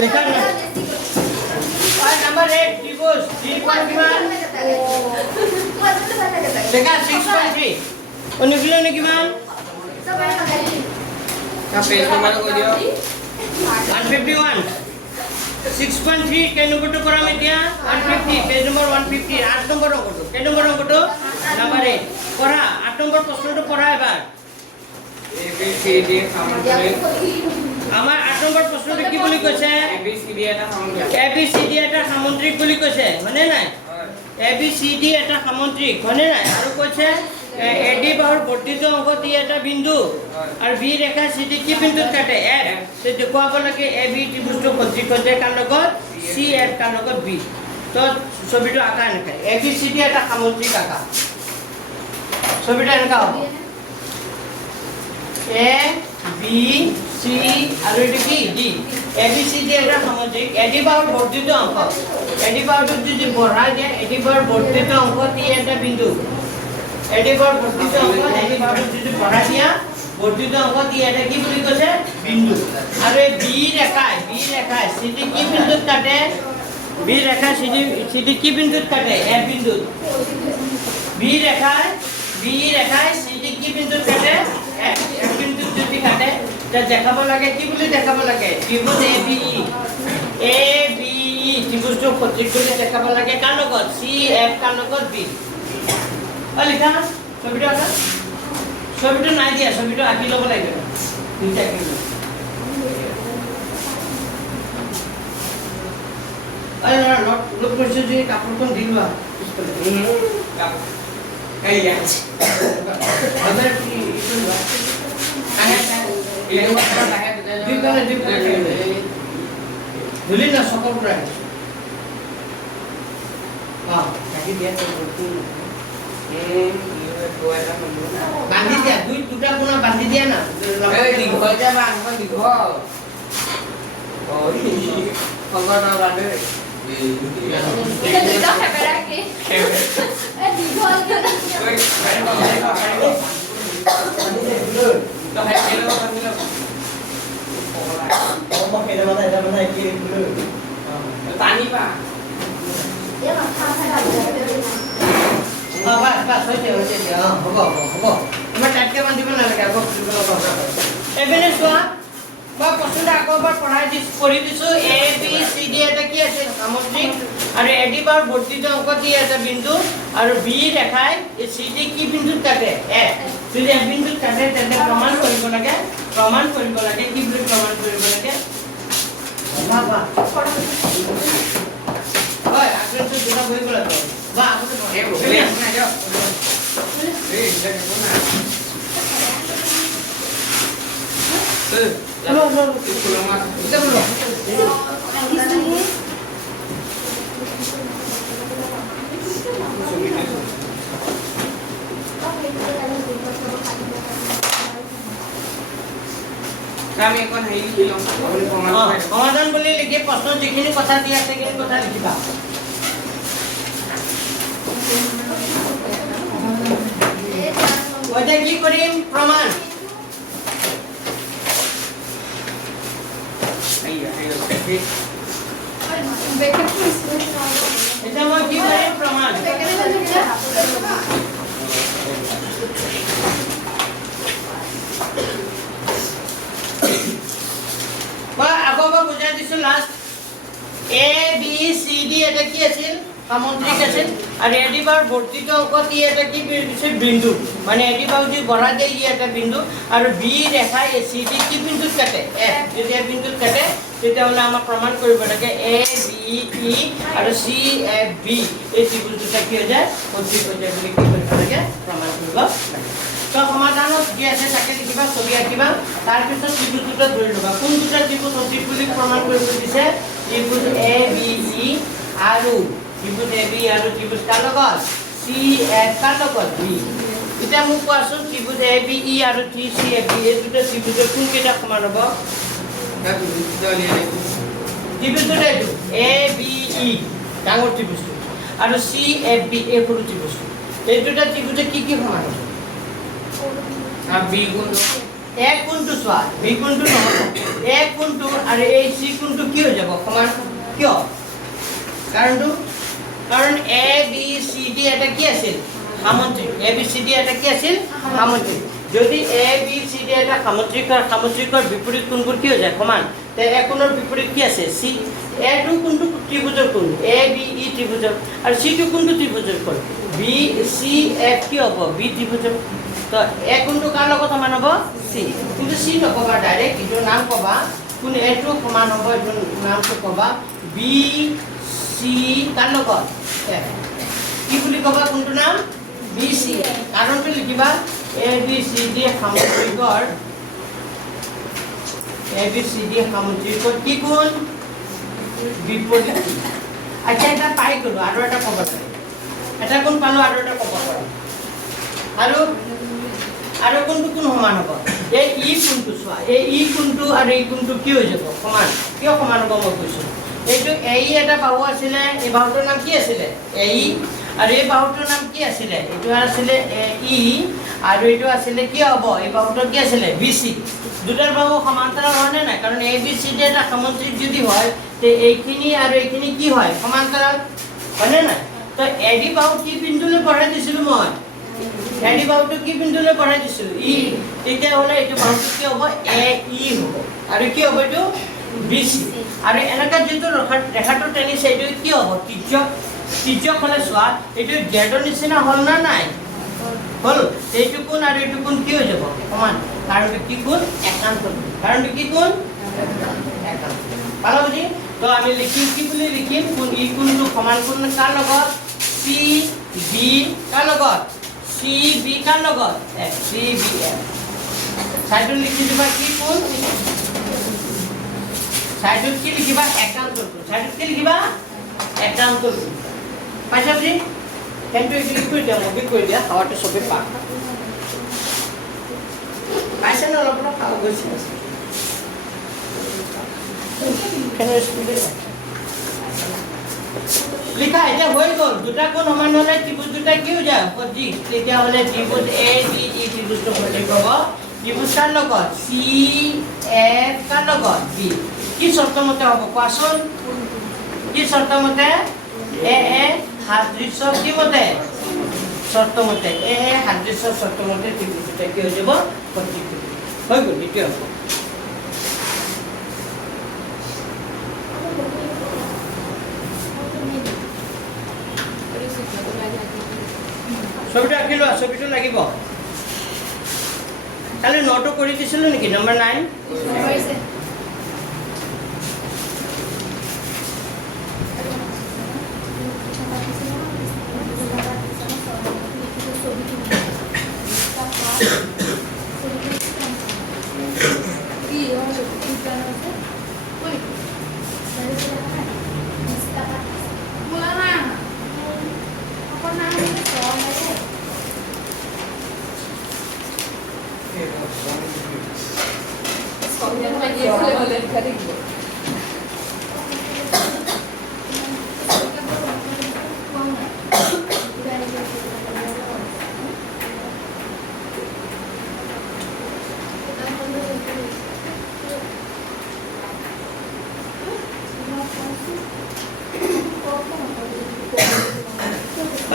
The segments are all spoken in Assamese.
লেখা না আর নাম্বার 8 ত্রিভুজ 3 কিমান লেখা 6.3 অনুগুলো নে কিমান কা পেজ নাম্বার কই দিও 151 6.3 কে নম্বরটো কৰাম এতিয়া 150 পেজ নম্বৰ 150 8 নম্বৰ অংকটো কে নম্বৰ অংকটো নাম্বাৰ 8 পঢ়া 8 নম্বৰ প্ৰশ্নটো পঢ়া এবাৰ এ বি সি ডি সামগ্ৰিক আমাৰ 8 নম্বৰ প্ৰশ্নটো কি বুলি কৈছে এ বি সি ডি এটা সামগ্ৰিক এ বি সি ডি এটা সামুদ্ৰিক বুলি কৈছে মানে নাই এ বি সি ডি এটা সামুদ্ৰিক মানে নাই আৰু কৈছে এ ডি বাহুৰ বৰ্ধিত অংক টি এটা বিন্দু আৰু বি ৰেখা সি ডি কি বিন্দুত কাটে এফ তে দেখুৱাব লাগে এ বি ত্ৰিভুজটো সদৃশ হৈছে কাৰ লগত সি এফ কাৰ লগত বি তো ছবিটো আঁকা এনেকৈ এ বি সি ডি এটা সামুদ্ৰিক আঁকা ছবিটো এনেকুৱা হ'ব এ বি সি আৰু এটো কি D A B C D এটা সামুদ্ৰিক এ ডি বাহুৰ বৰ্ধিত অংক এ ডি বাহুটো যদি বঢ়াই দিয়ে এ ডি বাহুৰ বৰ্ধিত অংক টি এটা বিন্দু এ ডি বাহুৰ বৰ্ধিত অংক এ ডি বাহুটো যদি বঢ়াই দিয়া বৰ্ধিত অংক টি এটা কি বুলি কৈছে বিন্দু আৰু এই বি ৰেখাই সি ডি কি বিন্দুত কাটে বি ৰেখা সি ডি কি বিন্দুত কাটে এ বিন্দুত বি ৰেখাই সি ডি কি বিন্দুত কাটে এফ বিন্দুত যদি কাটে তে দেখাব লাগে কি বুলি দেখাব লাগে ত্ৰিভুজ এ বি ই ত্ৰিভুজটো সদৃশ বুলি দেখাব লাগে কাৰ লগত সি এফ কাৰ লগত বি লিখা ছবিটো আঁকা ছবিটো নাই দিয়া ছবিটো আঁকি ল'ব লাগিব দুইটা আঁকি ল'ব লোক কৰিছো যে কাপোৰখন দি লোৱা এই আছে আমাৰ কি ইটো লোৱা এই কথা লাগে ধুলি না চকৰ পৰা কাটি দিয়া বান্ধি দিয়া দুটা কোণা বান্ধি দিয়া না দীঘল যে বান্ধ দীঘল খবৰ নালাগে টানি পা এপিনে চোৱা মই প্ৰশ্নটো আকৌ এবাৰ পঢ়ি দিছো এ বি চি ডি এটা কি আছে সামুদ্ৰিক আৰু এ ডি বাৰ বৰ্ধিত অংক টি এটা বিন্দু আৰু বি ৰেখাই চি ডি কি বিন্দুত কাটে এফ যদি এফ বিন্দুত কাটে তেন্তে প্ৰমাণ কৰিব লাগে কি বুলি প্ৰমাণ কৰিব লাগে হয় আগতে দুটা বহিব লাগে বা আগতে এই বহি না যাও এই দেখো না লো এটা বলো আমি এখন হেৰি লিখি লম আপুনি সমাধান বুলি লিখি প্ৰশ্ন যিখিনি কথা দিয়া আছে সেইখিনি কথা লিখিবা এতিয়া কি কৰিম প্ৰমাণ এতিয়া মই কি কৰিম প্ৰমাণ আগৰ বুজাই দিছো last A B C D এটা কি আছিল সামুদ্ৰিক আছিল আৰু এ ডি বাৰ বৰ্ধিত অংক টি এটা কি বিন্দু মানে এ ডি বাৰ যদি বঢ়াই দিয়ে ই এটা বিন্দু আৰু বি ৰেখাই চি ডি কি বিন্দুত কাটে এফ যদি এই বিন্দুত কাটে তেতিয়াহ'লে আমাক প্ৰমাণ কৰিব লাগে এ বি ই আৰু চি এফ বি এই ত্ৰিভুজ দুটা কি হৈ যায় সদৃশ হৈ যায় বুলি কি কৰিব লাগে প্ৰমাণ কৰিব লাগে তো সমাধানত কি আছে তাকে লিখিবা ছবি আঁকিবা তাৰপিছত ত্ৰিভুজ দুটা ধৰি ল'বা কোন দুটা ত্ৰিভুজ সদৃশ বুলি প্ৰমাণ কৰিব দিছে ত্ৰিভুজ এ বি ই আৰু ত্ৰিভুজ এ বি আৰু ত্ৰিভুজ কাৰ লগত চি এফ কাৰ লগত বি এতিয়া মোক কোৱাচোন ত্ৰিভুজ এ বি ই আৰু চি এফ বি এই দুটা ত্ৰিভুজৰ কোনকেইটা সমান হ'ব ত্ৰিভুজটো এইটো এ বি ই ডাঙৰ ত্ৰিভুজটো আৰু চি এফ বি এই সৰু ত্ৰিভুজটো এই দুটা ত্ৰিভুজে কি কি সমান হ'ব বি গুণ এ কোণটো চোৱা বি কোণটো নহ'ব এ কোণটো আৰু এই চি কোণটো কি হৈ যাব সমান কিয় কাৰণ এ বি চি ডি এটা কি আছিল সামুদ্ৰিক এ বি চি ডি এটা কি আছিল সামুদ্ৰিক যদি এ বি চি ডি এটা সামুদ্ৰিকৰ বিপৰীত কোণবোৰ কি হৈ যায় সমান তে এ কোণৰ বিপৰীত কি আছে চি এটো কোণটো ত্ৰিভুজৰ কোণ এ বি ই ত্ৰিভুজৰ আৰু চিটো কোণটো ত্ৰিভুজৰ কোণ বি চি এফ কি হ'ব বি ত্ৰিভুজৰ তো এ কোণটো কাৰ লগত সমান হ'ব চি কিন্তু চি নক'বা ডাইৰেক্ট এইটো নাম ক'বা কোন এটো সমান হ'ব এইটো নামটো ক'বা বি চি কাৰ লগত এফ কি বুলি ক'বা কোনটো নাম বি চি কাৰণটো লিখিবা A B C D সামুদ্ৰিকৰ A B C D সামুদ্ৰিকৰ কি কোণ বিপৰীত আচ্ছা এটা পাই গ'লো আৰু এটা ক'ব লাগে এটা কোণ পালো আৰু এটা ক'ব পাৰোঁ আৰু কোনটো কোণ সমান হ'ব এই ই কোণটো চোৱা এই ই কোণটো আৰু এই কোণটো কি হৈ যাব সমান কিয় সমান হ'ব মই কৈছোঁ এইটো এ ই এটা বাহু আছিলে এই বাহুটোৰ নাম কি আছিলে এ ই আৰু এই বাহুটোৰ নাম কি আছিলে এইটো আছিলে এ ই আৰু এইটো আছিলে কি হ'ব এই বাহুটোৰ কি আছিলে বি চি দুটাৰ বাহু সমান্তৰাল হয়নে নাই কাৰণ এ বি চি ডি এটা সামুদ্ৰিক যদি হয় তে এইখিনি আৰু এইখিনি কি হয় সমান্তৰাল হয়নে নাই তো এ ডি বাহু কি বিন্দুলৈ বঢ়াই দিছিলোঁ মই এ ডি বাহুটো কি বিন্দুলৈ বঢ়াই দিছিলোঁ ই তেতিয়াহ'লে এইটো বাহুটো কি হ'ব এ ই হ'ব আৰু কি হ'ব এইটো বি চি আৰু এনেকুৱা যিটো ৰেখাটো টেনিছে এইটো কি হ'ব তিৰ্যক হ'লে চোৱা এইটো জেডৰ নিচিনা হ'ল না নাই হ'ল এইটো কোণ আৰু এইটো কোণ কি হৈ যাব সমান কাৰণটো কি কোণ একান্ত কাৰণটো কি কোণ একান্ত পালা বুজি তো আমি লিখিম কি বুলি লিখিম কোণ ই কোণটো সমান কোণ কাৰ লগত চি বি কাৰ লগত চি বি কাৰ লগত এফ চি বি এফ চাইডত লিখি দিবা কি কোণ সাইডত কি লিখিবা একান্ত কোণ সাইডত কি লিখিবা একান্ত কোণ পাইছা বুজি কিন্তু এইটো কৰি দিয়া মুভি কৰি দিয়া হাৱাটো চবেই পাক পাইছে ন অলপ অলপ খাব গৈছে লিখা এতিয়া হৈ গ'ল দুটা কোণ সমান হ'লে ত্ৰিভুজ দুটা কি হৈ যায় জি তেতিয়াহ'লে ত্ৰিভুজ এ বি ই ত্ৰিভুজটো সঠিক হ'ব ত্ৰিভুজ কাৰ লগত চি এফ কাৰ লগত বি কি চৰ্তমতে হ'ব কোৱাচোন কি চৰ্তমতে এ সাদৃশ্য কি মতে চৰ্তমতে এ সাদৃশ্য চৰ্তমতে ত্ৰিভুজটা কি হৈ যাব সঠিক হৈ গ'ল দ্বিতীয় হ'ব ছবিটো আঁকি লোৱা ছবিটো লাগিব কালি নটো কৰি দিছিলোঁ নেকি নম্বৰ 9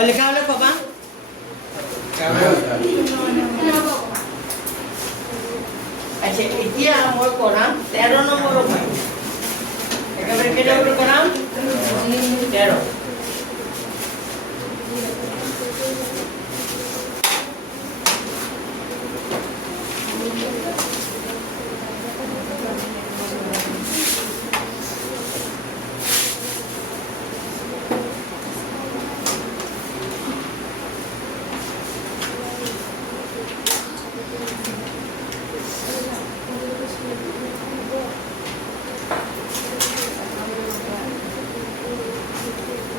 লিখা হ'লে ক'বা আচ্ছা এতিয়া মই কৰাম 13 নম্বৰৰ পাই একেবাৰে কেইটা কৰাম 13 Thank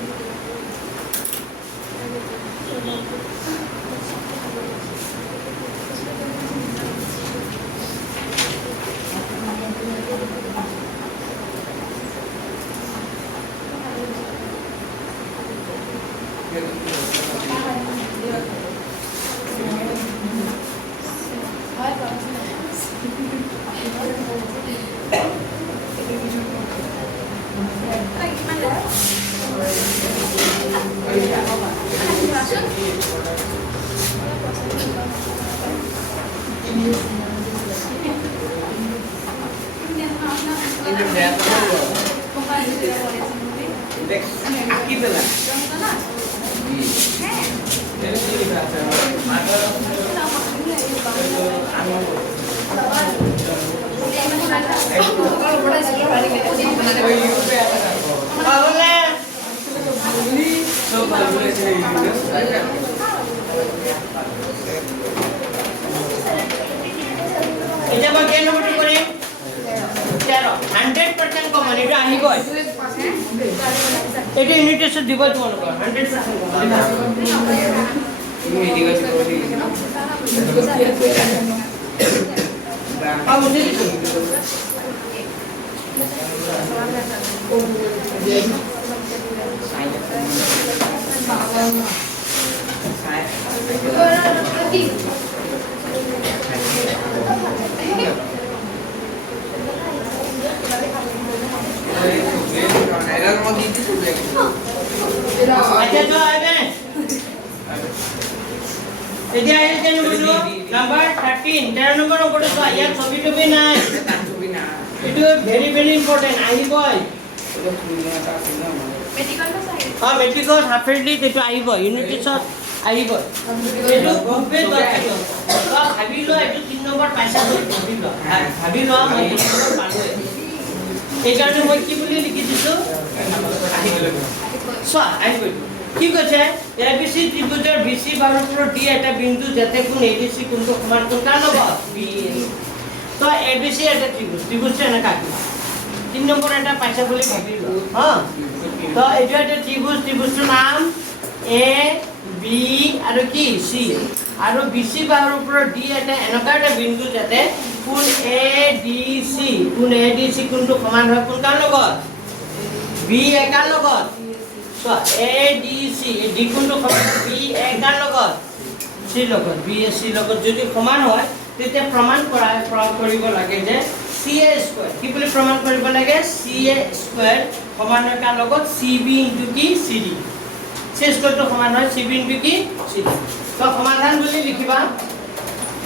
পেলা পাহলে এটা বা কেন নম্বৰটি কৰি 13 100% কমন এটা আহিব এটা ইউনিট টেস্ট দিব তোমালোকৰ 100% কমন পাবো দিছো আচ্ছা তো আগে এটা আইছে নাম্বার 13 13 নম্বর অঙ্কটা তো ইয়ার ছবি টবি নাই এটা ভেরি ভেরি ইম্পর্টেন্ট আহিব হ্যাঁ মেট্রিকত হাফেলি এইটো আহিব ইউনিট টেষ্টত আহিব এইটো খুবেই দৰকাৰী ভাবি লোৱা এইটো 3 নম্বৰ পাইছা ভাবি লোৱা মই 3 নম্বৰ পালোৱে এইকাৰণে মই কি বুলি লিখি দিছো চোৱা আহিব কি কৈছে এবিসি ত্রিভুজের বিসি বাহুর উপর ডি একটা বিন্দু যাতে কোণ এবিসি কোণটো সমান কোণ কার লগত বিএসি তো এবিসি একটা ত্রিভুজ ত্রিভুজটা এনে কাটি 3 নম্বৰ এটা পাইছা বুলি ভাবিলো হ্যাঁ তো এইটো একটা ত্ৰিভুজ ত্ৰিভুজৰ নাম এ বি আৰু কি সি আৰু বিসি বাহুৰ উপৰ ডি এটা এনেকা এটা বিন্দু যাতে কোণ এ ডি সি কোণটো সমান হয় কোণ কার লগত বি এ কার লগত so a d c d কোণটো সমান b a কার লগত c লগত b a c লগত যদি সমান হয় তেতিয়া প্ৰমাণ কৰিব লাগে যে c a স্কয়াৰ কি বুলি প্ৰমাণ কৰিব লাগে c a স্কয়ার সমান হয় কার লগত c b কি c d c স্কয়ারটো সমান হয় c b কি c d তো সমাধান বুলি লিখিবা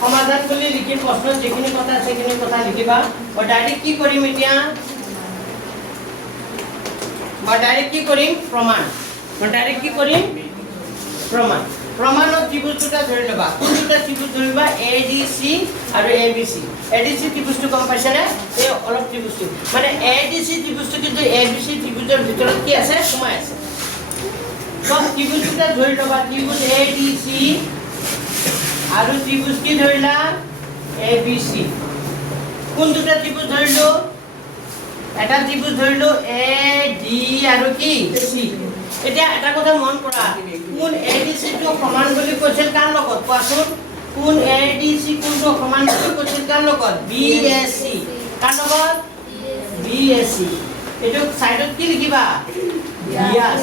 সমাধান বুলি লিখি প্ৰশ্ন যেখিনি কথা আছে সেইখিনি কথা লিখিবা মই ডাইৰেক্ট কি কৰিম এতিয়া মই ডাইৰেক্ট কি কৰিম প্ৰমাণ মই ডাইৰেক্ট কি কৰিম প্ৰমাণ প্ৰমাণত ত্ৰিভুজ দুটা ধৰি লবা কোন দুটা ত্ৰিভুজ ধৰিবা এ ডি সি আৰু এ বি সি এ ডি সি ত্ৰিভুজটো গম পাইছানে এই অলপ ত্ৰিভুজটো মানে এ ডি সি ত্ৰিভুজটো কিন্তু এ বি সি ত্ৰিভুজৰ ভিতৰত কি আছে সোমাই আছে তো ত্ৰিভুজ দুটা ধৰি লবা ত্ৰিভুজ এ ডি সি আৰু ত্ৰিভুজ কি ধৰিলা এ বি সি কোন দুটা ত্ৰিভুজ ধৰিলো এটা ত্ৰিভুজ ধৰিলো এ ডি আৰু কি সি এতিয়া এটা কথা মন কৰা কোন এ ডি সি টো সমান বুলি কৈছিল কাৰ লগত কোৱাচোন কোন এ ডি সি কোনটো সমান বুলি কৈছিল কার লগত বি এ সি কার লগত বি এ সি এটো সাইডত কি লিখিবা বিয়াস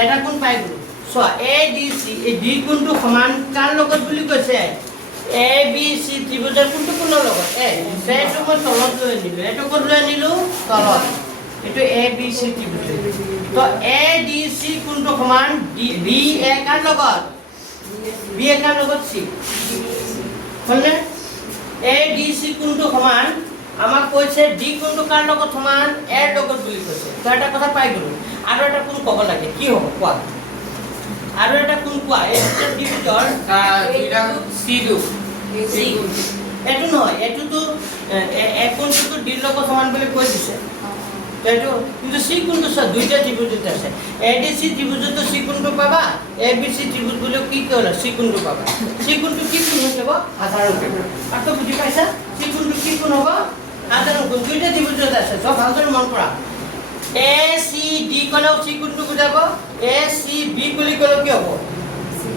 এটা কোন পাই গলো সো এ ডি সি এই ডি কোনটো সমান কার লগত বুলি কৈছে এ বি সি ত্রিভুজের কোনটো কোণৰ লগত এ সেইটো মই তলত লৈ আনিলো এটো ক'ত লৈ আনিলো তলত এটো এ বি সি ত্রিভুজ তো এ ডি সি কোনটো সমান বি এ কাৰ লগত বি এ কাৰ লগত সি হলনে এ ডি সি কোনটো সমান আমাক কৈছে ডি কোনটো কাৰ লগত সমান এৰ লগত বুলি কৈছে তো এটা কথা পাই গলো আৰু এটা কোন ক'ব লাগে কি হ'ব কোৱা আৰু এটা কোন কোৱা এই ত্ৰিভুজৰ দুইটা সি2 সি এটো নহয় এটোতো এক কোণটো ডি লগত সমান বুলি কৈ দিছে এটো কিন্তু সি কোণটো দুইটা ত্রিভুজত আছে এ ডি সি ত্রিভুজত সি কোণটো পাবা এ বি সি ত্রিভুজ বুলি কি কলা সি কোণটো পাবা সি কোণটো কি কোণ হ'ব সাধাৰণ কোণ আৰু বুজি পাইছা সি কোণটো কি কোণ হ'ব সাধাৰণ কোণ দুইটা ত্ৰিভুজত আছে সব ভালদৰে মন কৰা এ সি ডি কলেও সি কোণটো বুজাব এ সি বি বুলি কলেও কি হ'ব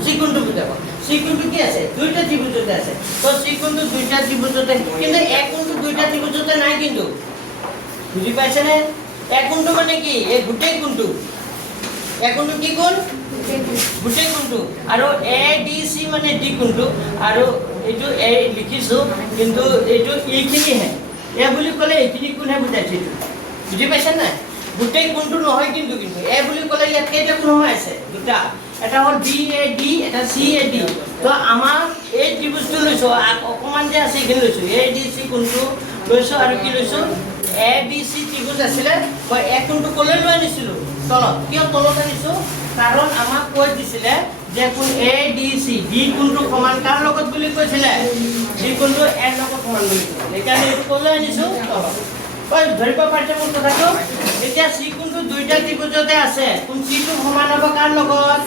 সি কোণটো বুজাব সি কোণটো কি আছে দুইটা ত্রিভুজতে আছে তো সি কোণটো দুইটা ত্রিভুজতে কিন্তু এক কোণটো দুইটা ত্রিভুজতে নাই কিন্তু বুজি পাইছানে এক কোণটো মানে কি এই গোটেই কোণটো এক কোণটো কি কোণ গোটেই কোণটো আৰু এ ডি সি মানে ডি কোণটো আৰু এইটো এ লিখিছো কিন্তু এইটো এইখিনিহে এ বুলি ক'লে এইখিনি কোণহে বুজাইছে বুজি পাইছা নাই গোটেই কোণটো নহয় কিন্তু এ বুলি ক'লে ইয়াত কেইটা কোণ হৈ আছে দুটা এটা হল বি এ ডি এটা সি এ ডি তো আমাৰ এই ত্রিভুজটো লৈছো অকমান যে আছে এখিনি লৈছো এ ডি সি কোণটো লৈছো আৰু কি লৈছো এ বি সি ত্রিভুজ আছিলে মই এক কোণটো ক'লৈ লৈ আনিছিলো তলত কিয় তলত আনিছো কাৰণ আমাক কৈ দিছিলে যে কোন এ ডি চি ডি কোণটো সমান কাৰ লগত বুলি কৈছিলে ডি কোণটো এৰ লগত সমান বুলি কৈছিলে সেইকাৰণে এইটো ক'লৈ আনিছো তলত কৈ ধৰিব পাৰিছে মোৰ কথাটো এতিয়া চি কোণটো দুইটা ত্ৰিভুজতে আছে কোন চিটো সমান হ'ব কাৰ লগত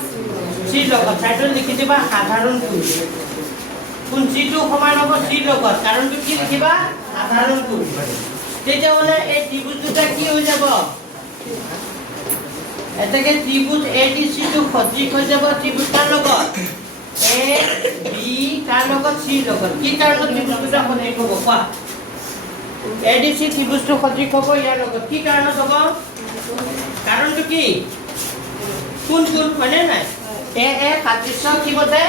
চিৰ লগত চাইডত লিখি দিবা সাধাৰণ কোণ কোন চিটো সমান হ'ব চিৰ লগত কাৰণটো কি লিখিবা সাধাৰণ কোণ তেতিয়া মানে এই ত্ৰিভুজ দুটা কি হৈ যাব এটাকে ত্রিভুজ এডিসি টু সদৃশ হৈ যাব ত্রিভুজ কার লগত এ বি কার লগত সি লগত কি কারণে ত্রিভুজ দুটা সদৃশ হ'ব কোৱা এডিসি ত্ৰিভুজ টু সদৃশ হ'ব ইয়াৰ লগত কি কাৰণত হ'ব কাৰণটো কি কোন কোন মানে নাই এ সাদৃশ্য কি বতে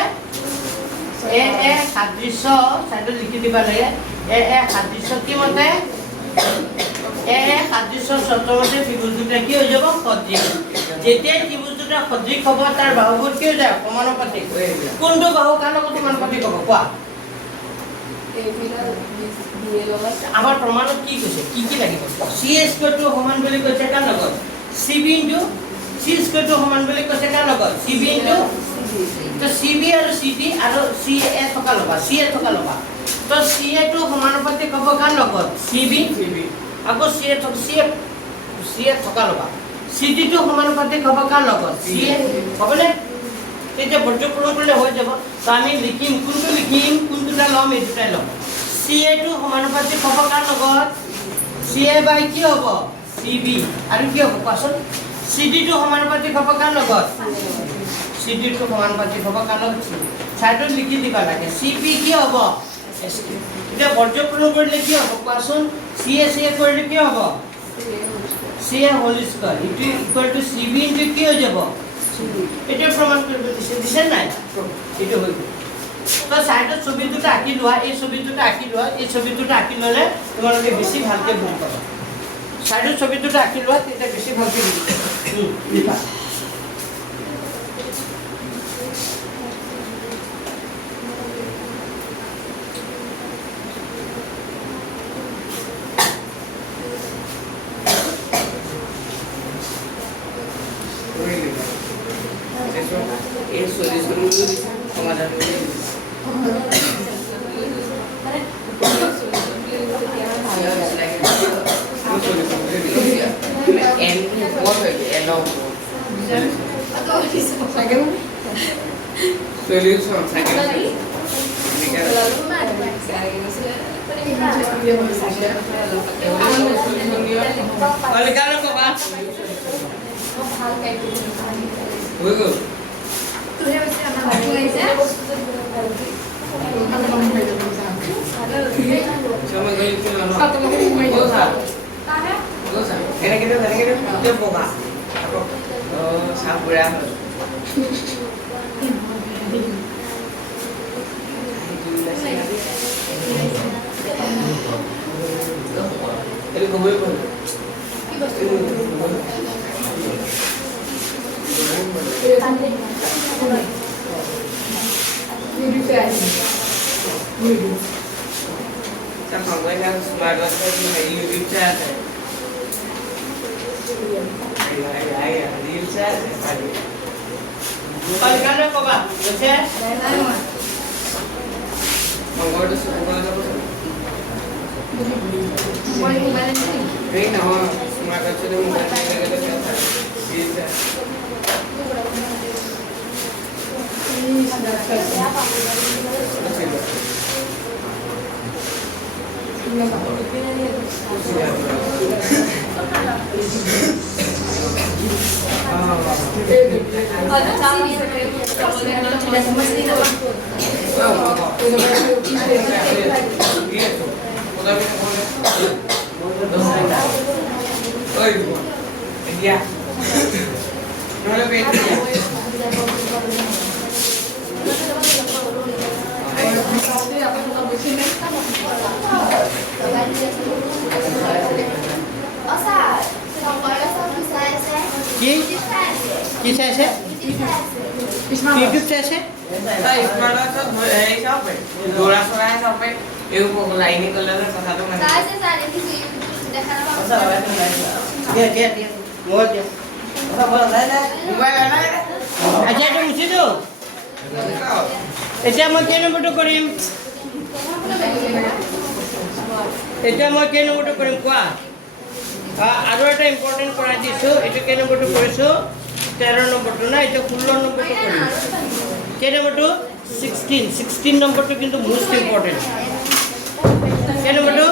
এ সাদৃশ্য সাইডত লিখি দিবা লাগে এ সাদৃশ্য কি মতে এ সাদৃশ্য শব্দমতে ত্রিভুজ দুটা কি হৈ যাব সদৃশ যেতিয়া ত্রিভুজ দুটা সদৃশ হ'ব তাৰ বাহুবোৰ কি হৈ যায় সমানুপাতিক কোনটো বাহু কাৰ লগত সমানুপাতিক হ'ব কোৱা আমাৰ প্ৰমাণত কি কৈছে কি লাগিব চি স্কয়াৰ টু সমান বুলি কৈছে কাৰ লগত C B into C square to সমান বুলি কৈছে কাৰ লগত চি বি ইনটু তো চি বি আৰু চি ডি আৰু চি এ থকা ল'বা চি এ থকা ল'বা তো চি এ টু সমানুপাতিক হ'ব কাৰ লগত চি বি আকৌ চি এ থকা ল'বা চি ডি টু সমানুপাতিক হ'ব কাৰ লগত চি এ হ'বনে তেতিয়া বৰ্জ পূৰণ কৰিলে হৈ যাব তো আমি লিখিম কোনটোটা ল'ম এই দুটাই ল'ম চি এ টু সমানুপাতিক হ'ব কাৰ লগত চি এ বাই কি হ'ব চি বি আৰু কি হ'ব কোৱাচোন চি ডি টু সমানুপাতিক হ'ব কাৰ লগত চি ডি টু সমানুপাতিক হ'ব কাৰ লগত চাইডত লিখি দিবা লাগে চি পি কি হ'ব এতিয়া বৰ্জ পূৰণ কৰিলে কি হ'ব কোৱাচোন চি এ কৰিলে কি হ'ব চি এ হোল স্কয়াৰ ইটো equal to C B into কি হৈ যাব এটা প্ৰমাণ কৰিব দিছে নাই এইটো হৈ গ'ল তো সাইডত ছবি দুটা আঁকি লোৱা এই ছবি দুটা আঁকি ল'লে তোমালোকে বেছি ভালকৈ বুজি পাবা সাইডত ছবি দুটা আঁকি লোৱা তেতিয়া বেছি ভালকৈ বুজি পাবা লিখা Eso সমাধান solution chắc khoảng với nhau mà nó sẽ phải điều tra này điều tra Pagkano ko ba? Kasi? Menggoda semua Ini nama semata sudah menggunakan bisa. কি চাইছে ইউটিউব চাইছে মোবাইল আনাই আচ্ছা এটা মুছি দিওঁ এতিয়া মই কেই নম্বৰটো কৰিম কোৱা আৰু এটা ইম্পৰ্টেণ্ট কৰাই দিছোঁ এইটো কেই নম্বৰটো কৰিছোঁ 13 নম্বৰটো না এইটো 16 নম্বৰটো কৰিম কেই নম্বৰটো 16 নম্বৰটো কিন্তু মোষ্ট ইম্পৰ্টেণ্ট কেই নম্বৰটো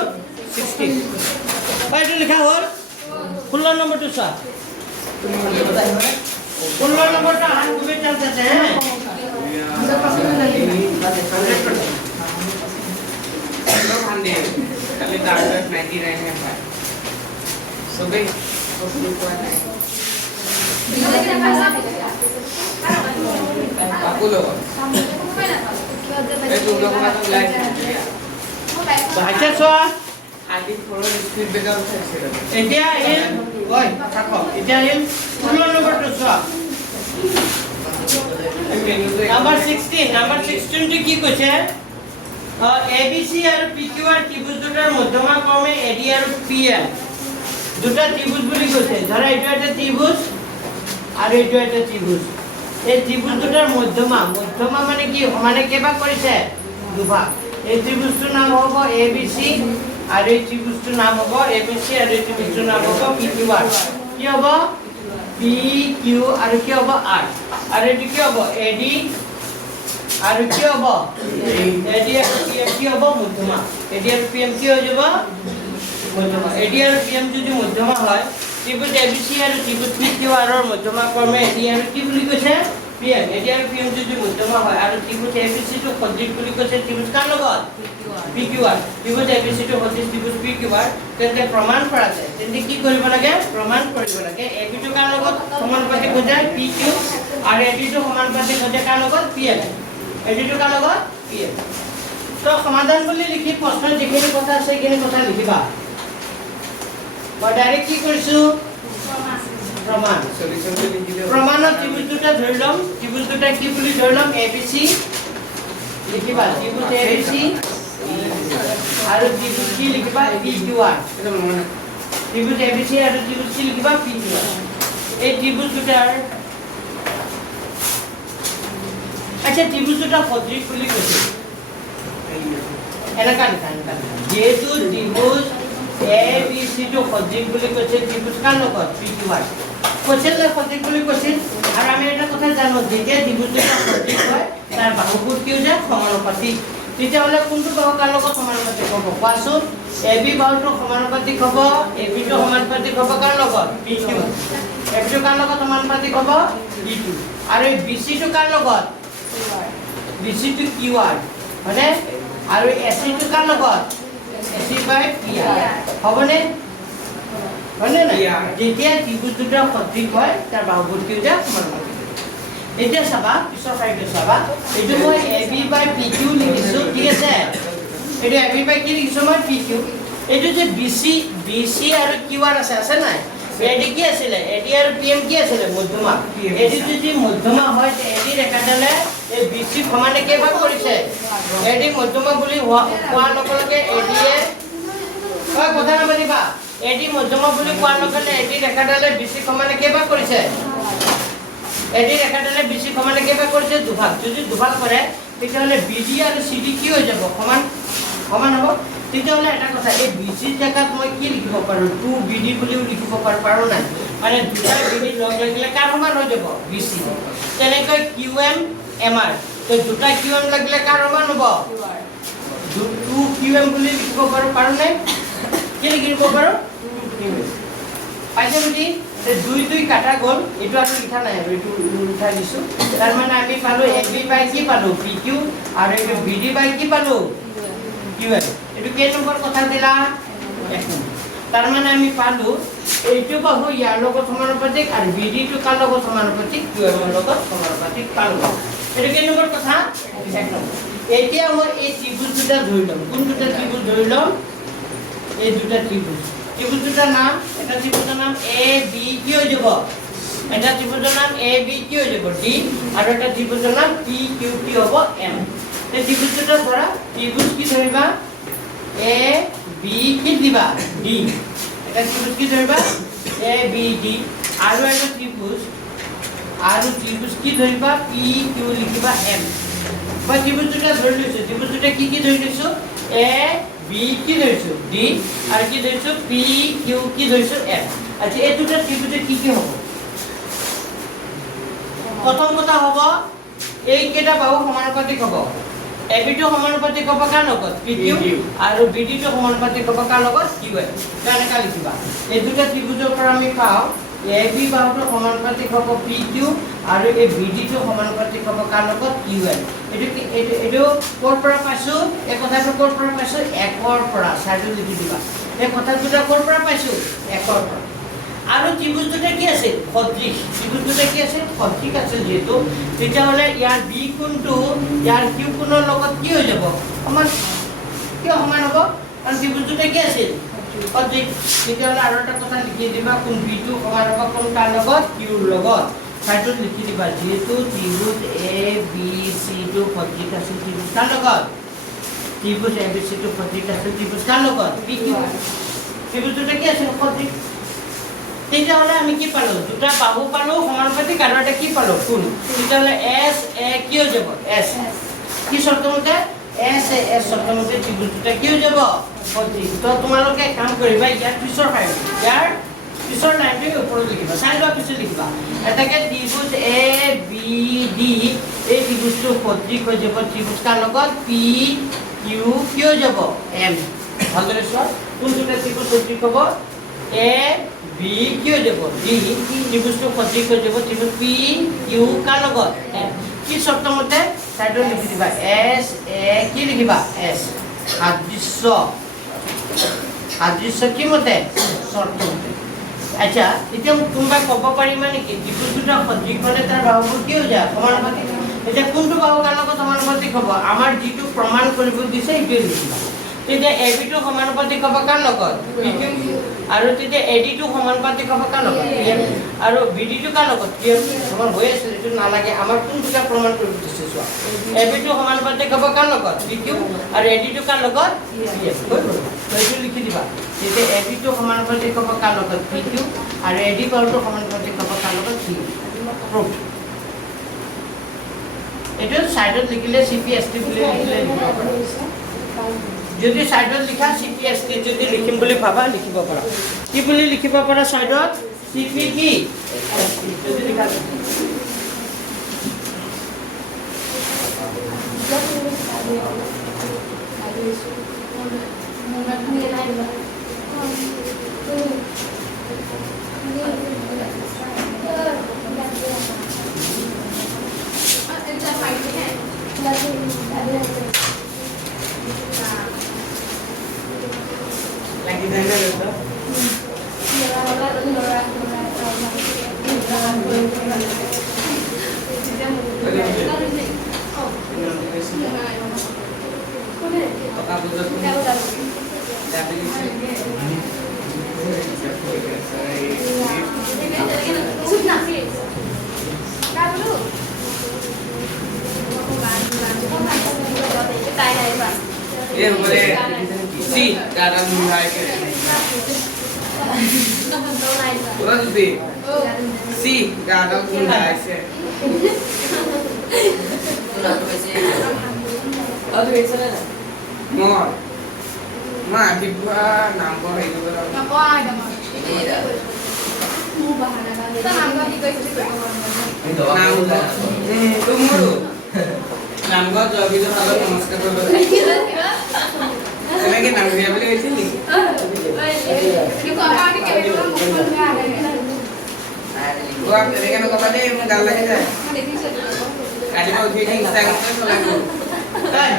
16 এইটো লিখা হ'ল 16 নম্বৰটো চোৱা 16 নম্বৰটা হাত খুবেই চান্স আছে হ্যাঁ খালি টাৰ্গেট 99 হে পায় সবে বস্তু কোৱা নাই বাবু লগত এই দুৰ্গমত লাইফ আচ্ছা চোৱা আদি ফৰৰ স্পিড ব্ৰেকাৰ উঠাইছে এতিয়া আহিল ঐ থাকক এতিয়া আহিল 16 নম্বৰটো চোৱা নাম্বাৰ 16 টো কি কৈছে ABC আৰু PQR ত্ৰিভুজ দুটাৰ মধ্যমা ক্ৰমে AD আৰু PL দুটা ত্ৰিভুজ বুলি কৈছে ধৰা এইটো এটা ত্ৰিভুজ আৰু এইটো এটা ত্ৰিভুজ এই ত্ৰিভুজ দুটাৰ মধ্যমা মানে কি সমানে কেইভাগ কৰিছে দুভাগ এই ত্ৰিভুজটোৰ নাম হ'ব ABC আৰু এই ত্ৰিভুজটোৰ নাম হ'ব ABC আৰু এই ত্ৰিভুজটোৰ নাম হ'ব PQR কি হ'ব PQ আৰু কি হ'ব R আৰু এইটো কি হ'ব AD আৰু কি হ'ব AD আৰু PM কি হ'ব মধ্যমা AD আৰু PM কি হৈ যাব মধ্যমা AD আৰু PM যদি মধ্যমা হয় ত্ৰিভুজ ABC আৰু ত্ৰিভুজ PQR ৰ মধ্যমা ক্ৰমে AD আৰু কি বুলি কৈছে PM AD আৰু PM যদি মধ্যমা হয় আৰু ত্ৰিভুজ ABC টো সদৃশ বুলি কৈছে ত্ৰিভুজ কাৰ লগত PQR ত্ৰিভুজ ABC টো সদৃশ ত্ৰিভুজ PQR তেন্তে প্ৰমাণ কৰা যায় তেন্তে কি কৰিব লাগে প্ৰমাণ কৰিব লাগে AB টো কাৰ লগত সমানুপাতিক হৈ যায় PQ আৰু AD টো সমানুপাতিক হৈ যায় কাৰ লগত PM AD টো কাৰ লগত PM তো সমাধান বুলি লিখি প্ৰশ্নৰ যিখিনি কথা আছে সেইখিনি কথা লিখিবা মই ডাইৰেক্ট কি কৰিছো প্ৰমাণ সলিউশনটো লিখিলে প্ৰমাণৰ ত্ৰিভুজ দুটা ধৰি লম ত্ৰিভুজ দুটা কি বুলি ধৰি লম ABC লিখিবা ত্ৰিভুজ ABC আৰু ত্ৰিভুজ কি লিখিবা PQR এটা মনে ত্ৰিভুজ ABC আৰু ত্ৰিভুজ কি লিখিবা PQR এই ত্ৰিভুজ দুটাৰ আচ্ছা ত্ৰিভুজ দুটা সদৃশ বুলি কৈছে এনেকা যেহেতু ত্ৰিভুজ ABC টো সদৃশ বুলি কৈছে ত্ৰিভুজ কাৰ লগত PQR কৈছিল না সদৃশ বুলি কৈছিল আৰু আমি এটা কথা জানো যেতিয়া ত্ৰিভুজ দুটা সদৃশ হয় তাৰ বাহুবোৰ কি হৈ যায় সমানুপাতিক তেতিয়াহ'লে কোনটো বাহু কাৰ লগত সমানুপাতিক হ'ব কোৱাচোন AB বাহুটো সমানুপাতিক হ'ব AB টো সমানুপাতিক হ'ব কাৰ লগত PQ AB টো কাৰ লগত সমানুপাতিক হ'ব PQ আৰু BC টো কাৰ লগত BC টো QR মানে আৰু AC টো কাৰ লগত AC by PR হ'বনে হয়নে নাই যেতিয়া ত্ৰিভুজ দুটা সদৃশ হয় তাৰ বাহুবোৰ কি হৈ যায় সমানুপাতিক এতিয়া চাবা পিছৰ ফাইলটো চাবা এইটো মই AB by PQ লিখিছো ঠিক আছে এইটো AB by কি লিখিছো মই PQ এইটো যে BC আৰু QR আছে নাই AD কি আছিল AD আৰু PM কি আছিল মধ্যমা AD যদি মধ্যমা হয় তে AD ৰেখাডালে এই BC সমানে কেইভাগ কৰিছে AD মধ্যমা বুলি কোৱাৰ লগে লগে AD এ কথা নামানিবা AD মধ্যমা বুলি কোৱাৰ লগে লগে AD ৰেখাডালে BC সমানে কেইভাগ কৰিছে AD ৰেখাডালে BC সমানে কেইভাগ কৰিছে দুভাগ যদি দুভাগ কৰে তেতিয়াহ'লে BD আৰু CD কি হৈ যাব সমান হ'ব তেতিয়াহ'লে এটা কথা এই BC জায়গাত মই কি লিখিব পাৰো 2BD বুলিও লিখিব পাৰো নাই মানে দুটা BD লগ লাগিলে কাৰ সমান হৈ যাব BC তেনেকৈ QM MR তো দুটা QM লাগিলে কাৰ সমান হ'ব 2QM বুলি লিখিব পাৰো নাই কি লিখিব পাৰো 2QM পাইছে বুজি দুই কাটা গ'ল এইটো আৰু লিখা নাই আৰু এইটো লিখা দিছো তাৰ মানে আমি পালো AB বাই কি পালো PQ আৰু এইটো BD বাই কি পালো QM এইটো কেই নম্বৰ কথা দিলা 1 নম্বৰ তাৰ মানে আমি পালো এইটো বাহু ইয়াৰ লগত সমানুপাতিক আৰু BD টো কাৰ লগত সমানুপাতিক QM ৰ লগত সমানুপাতিক পালো এইটো কেই নম্বৰ কথা 1 নম্বৰ এতিয়া মই এই ত্ৰিভুজ দুটা ধৰি লম কোন দুটা ত্ৰিভুজ ধৰি লম এই দুটা ত্ৰিভুজ দুটাৰ নাম এটা ত্ৰিভুজৰ নাম AB কি হৈ যাব এটা ত্ৰিভুজৰ নাম AB কি হৈ যাব D আৰু এটা ত্ৰিভুজৰ নাম PQ কি হ'ব M এই ত্ৰিভুজ দুটা ধৰা ত্ৰিভুজ কি ধৰিবা AB কি দিবা D এটা ত্ৰিভুজ কি ধৰিবা ABD আৰু এটা ত্ৰিভুজ কি ধৰিবা পি কিউ লিখিবা এম মই ত্ৰিভুজ দুটা ধৰি লৈছো ত্ৰিভুজ দুটা কি ধৰি লৈছো এ বি কি ধৰিছো ডি আৰু কি ধৰিছো পি কিউ কি ধৰিছো এম আচ্ছা এই দুটা ত্ৰিভুজে কি হ'ব প্ৰথম কথা হ'ব এই কেইটা বাহু সমানুপাতিক হ'ব এবি টো সমানুপাতিক হ'ব কাৰ লগত পি কিউ আৰু বিডি টো সমানুপাতিক হ'ব কাৰ লগত কিউ এম কেনেকা লিখিবা এই দুটা ত্ৰিভুজৰ পৰা আমি পাওঁ এবি বাহুটো সমানুপাতিক হ'ব পি কিউ আৰু এই বিডি টো সমানুপাতিক হ'ব কাৰ লগত কিউ এম এইটো ক'ৰ পৰা পাইছো এই কথাটো ক'ৰ পৰা পাইছো একৰ পৰা চাইডত লিখি দিবা এই কথাটো ক'ৰ পৰা পাইছো একৰ পৰা আৰু ত্ৰিভুজ দুটা কি আছে সদৃশ ত্ৰিভুজ দুটা কি আছে সদৃশ আছে যেহেতু তেতিয়াহ'লে ইয়াৰ বি কোণটো ইয়াৰ কিউ কোণৰ লগত কি হৈ যাব সমান কিয় সমান হ'ব কাৰণ ত্ৰিভুজ দুটা কি আছে সদৃশ তেতিয়াহ'লে আৰু এটা কথা লিখি দিবা কোণ বি টো সমান হ'ব কোণ কাৰ লগত কিউৰ লগত চাইডত লিখি দিবা যেহেতু ত্ৰিভুজ এ বি চি টো সদৃশ আছে ত্ৰিভুজ কাৰ লগত ত্ৰিভুজ এ বি চি টো সদৃশ আছে ত্ৰিভুজ কাৰ লগত পি কিউ ত্ৰিভুজ দুটা কি আছে সদৃশ তেতিয়াহ'লে আমি কি পালো দুটা বাহু পালো সমানুপাতিক আৰু এটা কি পালো কোণ তেতিয়াহ'লে এছ এ কি হৈ যাব এছ কি শৰ্তমতে এছ এ এছ শৰ্তমতে ত্ৰিভুজ দুটা কি হৈ যাব সদৃশ তো তোমালোকে কাম কৰিবা ইয়াৰ পিছৰ লাইনটো ওপৰত লিখিবা চাই লোৱা পিছত লিখিবা এটাকে ত্ৰিভুজ এ বি ডি এই ত্ৰিভুজটো সদৃশ হৈ যাব ত্ৰিভুজ কাৰ লগত পি কিউ কি হৈ যাব এম ভালদৰে চোৱা কোনটো ত্ৰিভুজ সদৃশ হ'ব এ বি কি হৈ যাব ডি ত্ৰিভুজটো সদৃশ হৈ যাব ত্ৰিভুজ পি কিউ কাৰ লগত এম কি শৰ্তমতে চাইডত লিখি দিবা এছ এ কি লিখিবা এছ সাদৃশ্য কি মতে শৰ্তমতে আচ্ছা এতিয়া কোনোবাই ক'ব পাৰিবা নেকি ত্ৰিভুজ দুটা সদৃশ হ'লে তাৰ বাহুবোৰ কি হৈ যায় সমানুপাতিক এতিয়া কোনটো বাহু কাৰ লগত সমানুপাতিক হ'ব আমাৰ যিটো প্ৰমাণ কৰিব দিছে সেইটোৱে লিখিবা তেতিয়া এ বি টো সমানুপাতিক হ'ব কাৰ লগত পি কিউ আৰু তেতিয়া এ ডি টো সমানুপাতিক হ'ব কাৰ লগত পি এম আৰু বি ডি টো কাৰ লগত পি এম আমাৰ হৈ আছে এইটো নালাগে আমাৰ কোনটোকে প্ৰমাণ কৰিব দিছে চোৱা এ বি টো সমানুপাতিক হ'ব কাৰ লগত পি কিউ আৰু এ ডি টো কাৰ লগত পি এম হৈ গ'ল এইটো লিখি দিবা তেতিয়া এ বি টো সমানুপাতিক হ'ব কাৰ লগত পি কিউ আৰু এ ডি বাহুটো সমানুপাতিক হ'ব কাৰ লগত পি প্ৰুফ এইটো সাইডত লিখিলে সিপিএসটি বুলি লিখিলে লিখিব পাৰা যদি সাইডত লিখা সিপিএসটি যদি লিখিম বুলি ভাবা লিখিব পাৰা কি বুলি লিখিব পাৰা সাইডত সিপি কি যদি লিখা lagi mana itu? Ini boleh si dalam mulai ke. Terus B si dalam mulai se. Aduh itu mana? Mau. Mah tiba nampak itu berapa? Nampak ada mah. Mau bahan apa? Kita nampak juga itu. Nampak. Tunggu dulu. Nampak jawab itu kalau namaskar dulu. Lagi nama dia boleh di sini. Ini kok ada di kayak orang bukan ada. Gua tadi kan kau pada yang mengal lagi dah. Ada di situ. Kali mau jadi Instagram kan lagu. Hey,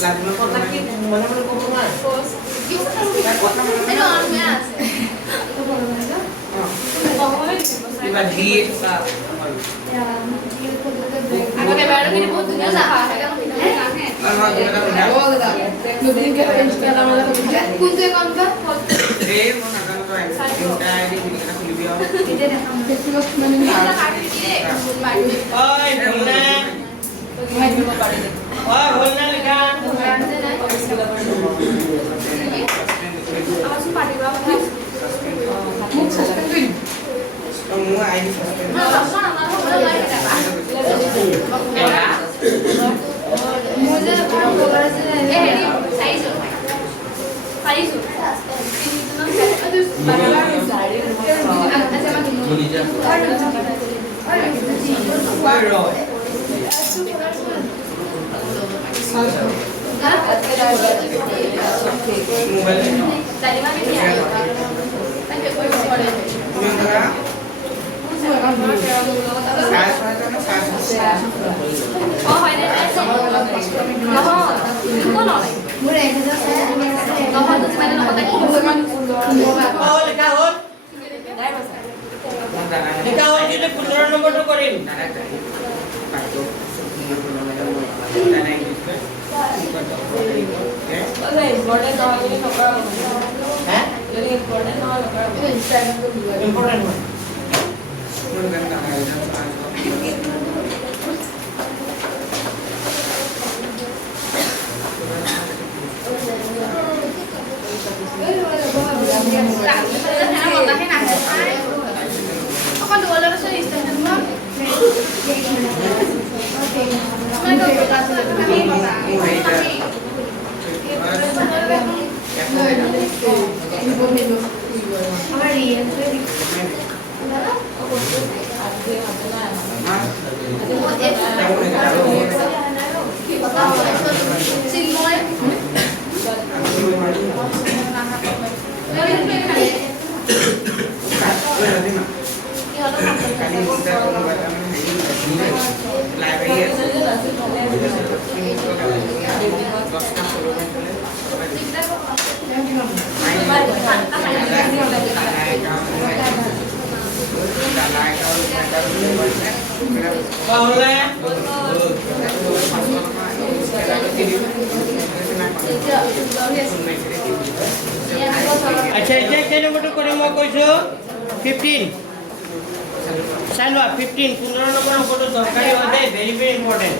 Lagu nak kota kita mana kau pernah? Bos. Itu orang biasa. Itu orang biasa. Pokoknya di situ. Tiba di tak. Ya, aku kayak baru ini butuhnya sah. Lama kita dah. Kunci kontak. Mau nak kan kau yang kita di sini kita kulit dia. Oi, boleh. Oi, boleh lihat. নম্বৰটো কৰিম ইম্পৰ্টেণ্ট হয় আচ্ছা এতিয়া কেই নম্বৰটো কৰিম মই কৈছোঁ 15 চাই লোৱা 15 15 নম্বৰ অংকটো দৰকাৰী হয় দেই ভেৰি ভেৰি ইম্পৰ্টেণ্ট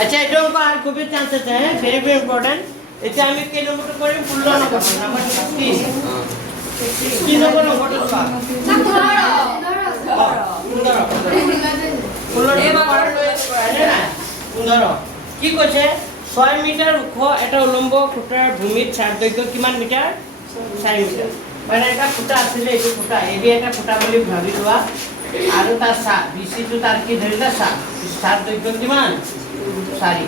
আচ্ছা এইটো অংক আর খুবই চান্স আছে ভেরি ভেরি ইম্পর্টেন্ট এটা আমি কে নম্বরটা করি 15 নম্বর নাম্বার 16 কি নম্বর অঙ্কটা চোৱা 15 কি কৈছে 6 মিটাৰ ওখ এটা উলম্ব খুঁটাৰ ভূমিত চাৰ দৈৰ্ঘ্য কিমান মিটাৰ 4 মিটাৰ মানে এটা খুঁটা আছিল এইটো খুঁটা এবি এটা খুঁটা বুলি ভাবি লোৱা আৰু তাৰ চাৰ বিচিটো তাৰ কি ধৰিলা চাৰ দৈৰ্ঘ্য কিমান 4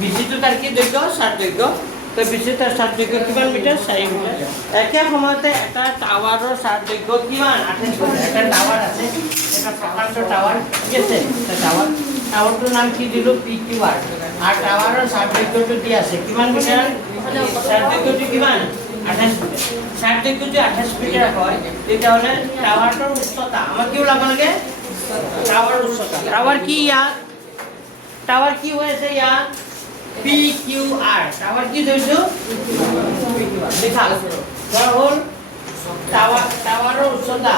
বিচিটো তাৰ কি দৈৰ্ঘ্য 4 দৈৰ্ঘ্য তো বিচিটো তাৰ 4 দৈৰ্ঘ্য কিমান মিটাৰ 4 মিটাৰ একে সময়তে এটা টাৱাৰৰ 4 দৈৰ্ঘ্য কিমান 28 মিটাৰ এটা টাৱাৰ আছে এটা প্ৰকাণ্ড টাৱাৰ কি আছে এটা টাৱাৰটোৰ নাম কি দিলো PQR আৰ টাৱাৰৰ 4 দৈৰ্ঘ্যটো দি আছে কিমান মিটাৰ 4 দৈৰ্ঘ্যটো কিমান 28 মিটাৰ 4 দৈৰ্ঘ্য যদি 28 মিটাৰ হয় তেতিয়াহ'লে টাৱাৰটোৰ উচ্চতা আমাৰ কি ওলাব লাগে টাৱাৰ উচ্চতা টাৱাৰ কি ইয়াত টাৱাৰ কি হৈ আছে ইয়াত PQR টাৱাৰ কি ধৰিছো PQR দেখা ধৰ হ'ল টাৱাৰৰ উচ্চতা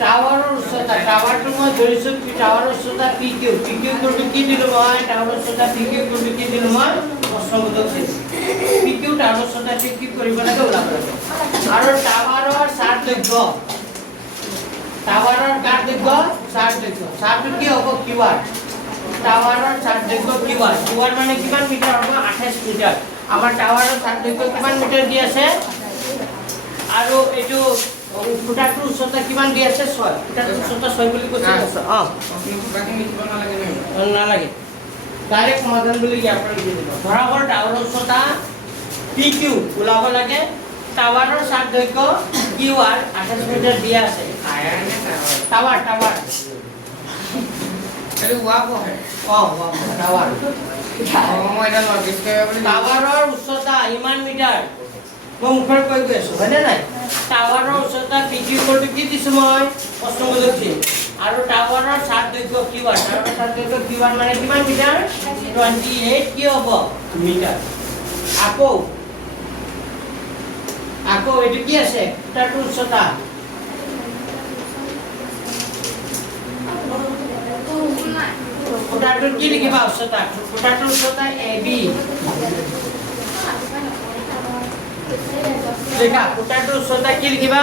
টাৱাৰটো মই ধৰিছো টাৱাৰৰ উচ্চতা PQ কোনটো কি দিলো মই টাৱাৰৰ উচ্চতা PQ কোনটো কি দিলো মই প্ৰশ্নবোধক দিছো PQ টাৱাৰৰ উচ্চতা কি কৰিব লাগে ওলাব লাগে আৰু টাৱাৰৰ 4 দৈৰ্ঘ্য টাৱাৰৰ কাৰ দৈৰ্ঘ্য 4 দৈৰ্ঘ্য 4টো কি হ'ব QR টাৱাৰৰ 4 দৈৰ্ঘ্য QR মানে কিমান মিটাৰ হ'ব 28 মিটাৰ আমাৰ টাৱাৰৰ 4 দৈৰ্ঘ্য কিমান মিটাৰ দি আছে আৰু এইটো খুঁটাটোৰ উচ্চতা কিমান দি আছে 6 খুঁটাটোৰ উচ্চতা 6 বুলি কৈছে নালাগে ডাইৰেক্ট সমাধান বুলি ইয়াৰ পৰা লিখি দিব ধৰা হ'ল টাৱাৰৰ উচ্চতা PQ ওলাব লাগে টাৱাৰৰ 4 দৈৰ্ঘ্য QR 28 মিটাৰ দিয়া আছে টাৱাৰ এইটো ওয়াপ হয় টাৱাৰ মই এটা নটিছ কৰিব বুলি টাৱাৰৰ উচ্চতা ইমান মিটাৰ মই মুখৰ কৈ গৈ আছো হয়নে নাই টাৱাৰৰ উচ্চতা PQ কোনটো কি দিছো মই প্ৰশ্নবোধক দিম আৰু টাৱাৰৰ 7 দৈৰ্ঘ্য QR টাৱাৰৰ 7 দৈৰ্ঘ্য QR মানে কিমান মিটাৰ 28 কি হ'ব মিটাৰ আকৌ এটো কি আছে খুঁটাটোৰ উচ্চতা ফুটাটোৰ কি লিখিবা উচ্চতা ফুটাটোৰ উচ্চতা AB লেখা ফুটাটোৰ উচ্চতা কি লিখিবা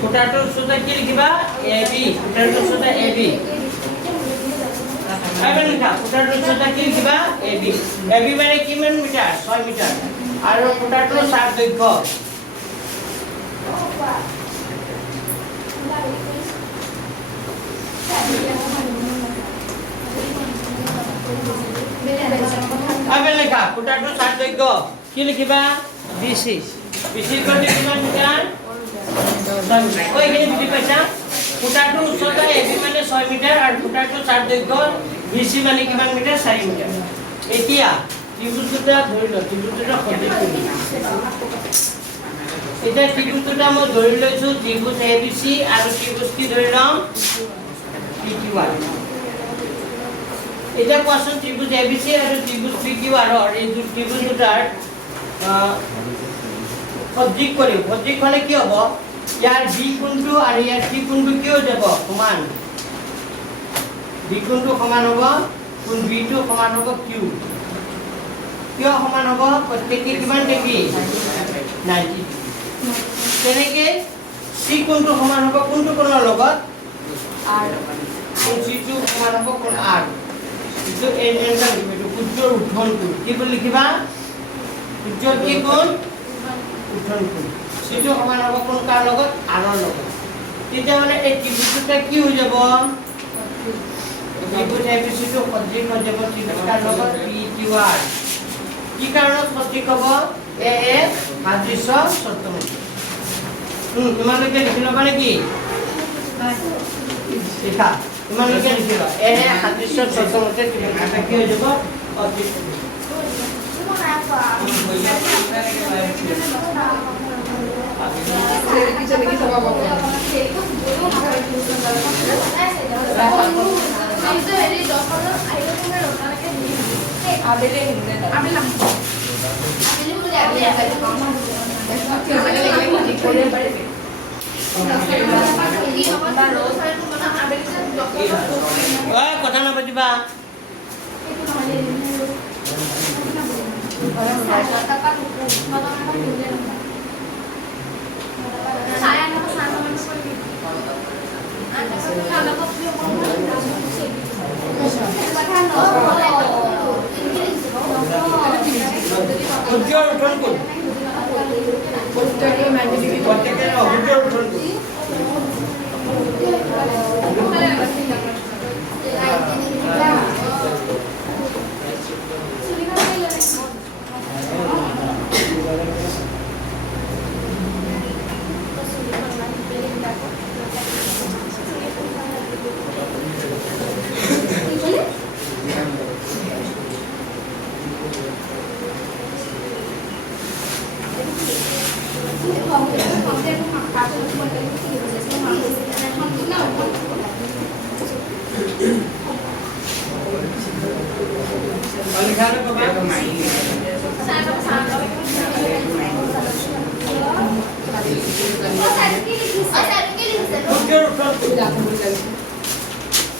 ফুটাটোৰ উচ্চতা কি লিখিবা AB ফুটাটোৰ উচ্চতা AB আইবা লিখা ফুটাটোৰ উচ্চতা কি লিখিবা AB AB মানে কিমান মিটাৰ 6 মিটাৰ আৰু ফুটাটোৰ চাপ দৈৰ্ঘ্য আইবা লিখা ফুটাটোৰ চাপ দৈৰ্ঘ্য কি লিখিবা BC BC মানে কিমান মিটাৰ ওই এখানে বুঝি পাইছা ফুটাটোৰ উচ্চতা AB মানে 6 মিটাৰ আৰু ফুটাটোৰ চাপ দৈৰ্ঘ্য BC মানে কিমান মিটাৰ 4 মিটাৰ এতিয়া ত্ৰিভুজ দুটা ধৰি ল ত্ৰিভুজ দুটা সদৃশ কৰি এটা ত্ৰিভুজ দুটা মই ধৰি লৈছো ত্ৰিভুজ ABC আৰু ত্ৰিভুজ কি ধৰি লম PQR এটা কোৱাচোন ত্ৰিভুজ ABC আৰু ত্ৰিভুজ PQR এই ত্ৰিভুজ দুটাৰ সদৃশ কৰি সদৃশ হলে কি হ'ব ইয়াৰ B কোণটো আৰু ইয়াৰ C কোণটো কি হৈ যাব সমান B কোণটো সমান হ'ব কোণ B টো সমান হ'ব Q কিয় সমান হ'ব প্ৰত্যেকটি কিমান ডিগ্ৰী 90 তেনেকে C কোণটো সমান হ'ব কোণটো কোণৰ লগত R কোণ C টো সমান হ'ব কোণ R ইটো এনটা লিখিবা সূৰ্যৰ উত্থন কোণ কি বুলি লিখিবা সূৰ্যৰ কি কোণ উত্থন কোণ C টো সমান হ'ব কোণ কাৰ লগত R ৰ লগত তেতিয়া মানে এই ত্ৰিভুজটা কি হৈ যাব ত্ৰিভুজ ABC টো সদৃশ হৈ যাব ত্ৰিভুজ কাৰ লগত PQR কি কাৰণত সদৃশ হ'ব এ সাদৃশ্য শৰ্তমতে তোমালোকে লিখি ল'বা নেকি লিখা তোমালোকে লিখি লোৱা এ সাদৃশ্য শৰ্তমতে ত্ৰিভুজটা কি হৈ যাব সদৃশ কথা নাপাতিবা সূৰ্যৰ উত্থন কোণ প্ৰত্যেকৰে 90 ডিগ্ৰী প্ৰত্যেকৰে সূৰ্যৰ উত্থন কোণ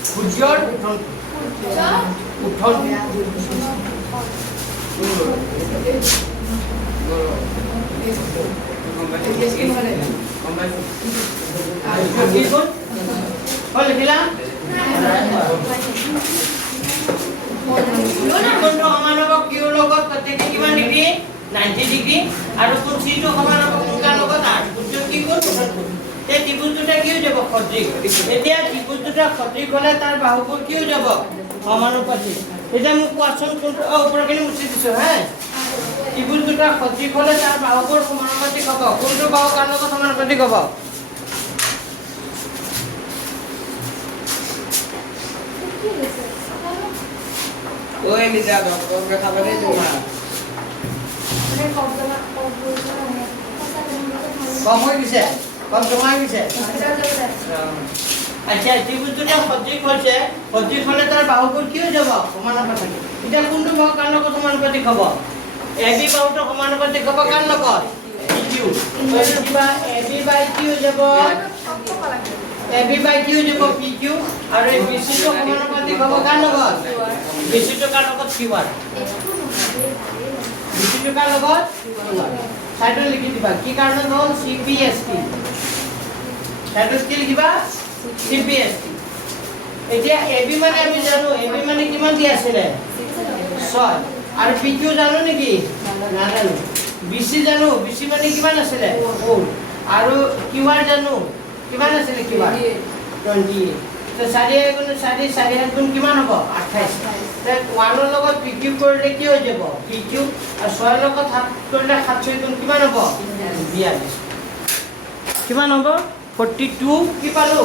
সূৰ্যৰ উত্থন সমান হ'ব কিউৰ লগত প্ৰত্যেকে কিমান ডিগ্ৰী 90 ডিগ্ৰী আৰু কোণ C টো সমান হ'ব কোণ কাৰ লগত R সূৰ্য কি কোণ উত্থন কোণ এই ত্রিভুজ দুটা কি হৈ যাব সদৃশ এতিয়া ত্রিভুজ দুটা সদৃশ হলে তাৰ বাহুবোৰ কি হৈ যাব সমানুপাতিক এটা মোক কোৱাচোন কোনটো ওপৰখিনি মুছি দিছো হা ত্ৰিভুজ দুটা সদৃশ হলে তাৰ বাহুবোৰ সমানুপাতিক হ'ব কোনটো বাহু কাৰ লগত সমানুপাতিক হ'ব ওই লিজা ডক্টর দেখা পারে তোমার কম হৈ গৈছে কম জমা হৈ গৈছে আচ্ছা ত্রিভুজ দুটা সদৃশ হৈছে সদৃশ হলে তাৰ বাহুবোৰ কি হৈ যাব সমানুপাতিক এতিয়া কোনটো বাহু কাৰ লগত সমানুপাতিক হ'ব AB বাহুটো সমানুপাতিক হ'ব কাৰ লগত PQ কিবা AB বাই কি হৈ যাব এবি বাই কি হৈ যাব PQ আৰু এই BC টো সমানুপাতিক হ'ব কাৰ লগত BC টো কাৰ লগত QR BC টো কাৰ লগত QR সাইডত লিখি দিবা কি কাৰণত হ'ল CPST সাইডত কি লিখিবা CPST এতিয়া এবি মানে আমি জানো এবি মানে কিমান দি আছিলে 6 আৰু PQ জানো নেকি নাজানো BC জানো BC মানে কিমান আছিলে 4 আৰু QR জানো কিমান আছিলে QR 28 তো 4 গুণ কিমান হ'ব 28 তে 1 ৰ লগত PQ কৰিলে কি হৈ যাব PQ আৰু 6 ৰ লগত 7 কৰিলে 7 গুণ কিমান হ'ব 42 কিমান হ'ব 42 কি পালো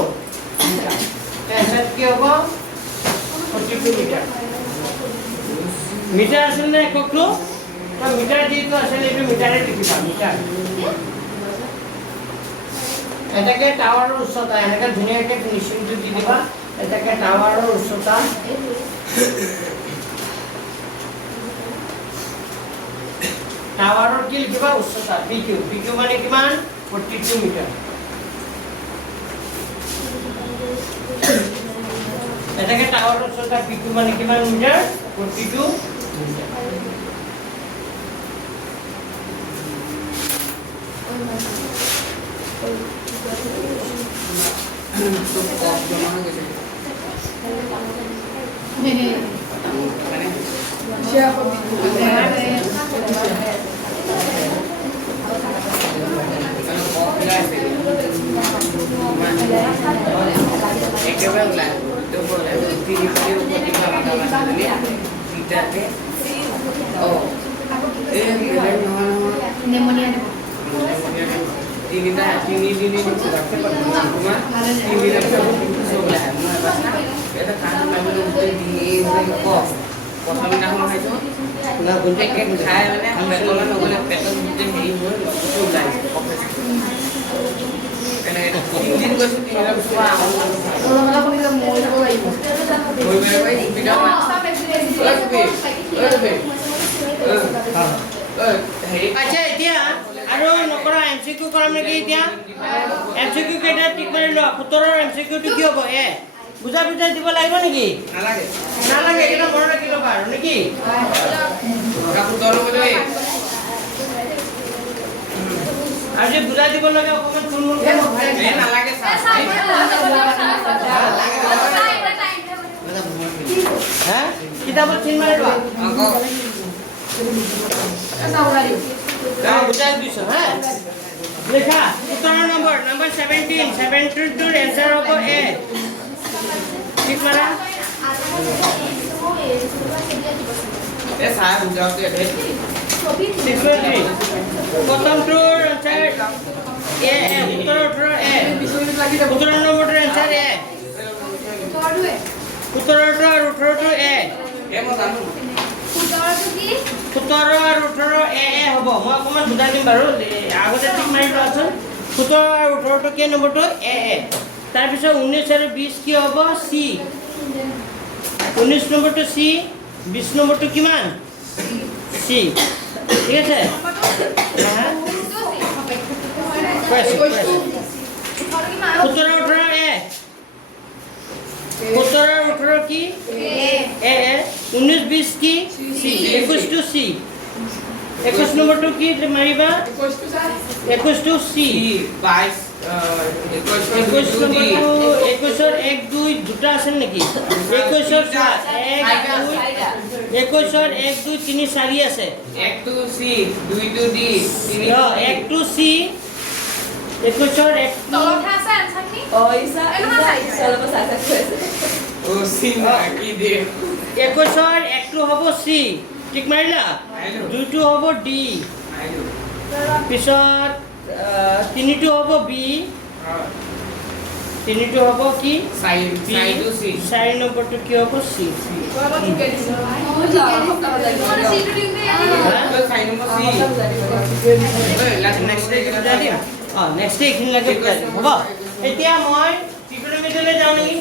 এনসার কি হ'ব 42 মিটাৰ মিটাৰ আছিল নে এককটো তো মিটাৰ দিটো আছিল এইটো মিটাৰে লিখিবা মিটাৰ এটাকে টাৱাৰৰ উচ্চতা এনেকা ধুনীয়াকে ফিনিশিংটো দি দিবা এটাকে টাৱাৰৰ উচ্চতা টাৱাৰৰ কি লিখিবা উচ্চতা PQ মানে কিমান 42 মিটাৰ এটাকে টাৱাৰৰ উচ্চতা PQ মানে কিমান মিটাৰ 42 মিটাৰ তো কপ জমা হৈ গৈছে একেবাৰে ওলাই তো ওলাই তিনি পাৰি ওপৰত কিবা মাথা মাৰি তিতাকে এই বেলেগ নহয় নেমনিয়া তিনিটা তিনি তোমাৰ তিনিটা ওলাই এটা কাম মাৰিবলৈ গোটেই দিয়ে কপ প্ৰথম দিনাখন খাইছোঁ খাই মানে পেটলৈ নগ'লে পেটত গোটেই হেৰি হৈ ওলাই তিনিদিন গৈছোঁ তিনিটা চোৱা আচ্ছা এতিয়া আৰু নকৰা MCQ কৰাম নেকি এতিয়া MCQ কেইটা ঠিক কৰি লোৱা 17 ৰ MCQ টো কি হ'ব এ বুজাই দিব লাগিব নেকি নালাগে এটা মনত ৰাখি ল'বা আৰু নেকি আৰু যে বুজাই দিব লাগে অকমান থুলমূলকে নালাগে হা কিতাপত চিন মাৰি লোৱা বুজাই দিছো হা লেখা 17 নম্বৰ 17 72 ৰ এনসাৰ হ'ব এ ঠিক মাৰা চাহ বুজাওঁতে প্ৰথমটোৰ এনসাৰ এ 17 18 এ 17 নম্বৰটোৰ এনসাৰ এ 17 আৰু 18 টো এ মই জানো 17 আৰু 18 এ হ'ব মই অকমান বুজাই দিম বাৰু আগতে ঠিক মাৰি লোৱাচোন 17 আৰু 18 টো কি নম্বৰটো এ তাৰপিছত 19 আৰু 20 কি হ'ব চি 19 নম্বৰটো চি 20 নম্বৰটো কিমান চি ঠিক আছে 17 18 এ 17 আৰু 18 কি এ 19 20 কি চি 21 টো চি 21 নম্বৰটো কি মাৰিবা 21 টো চি 22 21 নম্বৰটো 21 1 2 দুটা আছে নেকি 21 1 2 3 4 আছে 1 to C 2 to D 1 to C 21 1 তলতে আছে আনসাৰ কি ও C কি দে 21 1 টো হ'ব চি ঠিক মাৰিলা 2 টো হ'ব ডি পিছত 3 টো হ'ব বি 3 টো হ'ব কি side to C 4 নম্বৰটো কি হ'ব C side number C next day এইখিনি লাগে বুজাই দিম হ'ব এতিয়া মই ত্ৰিকোণমিতিলৈ যাওঁ নেকি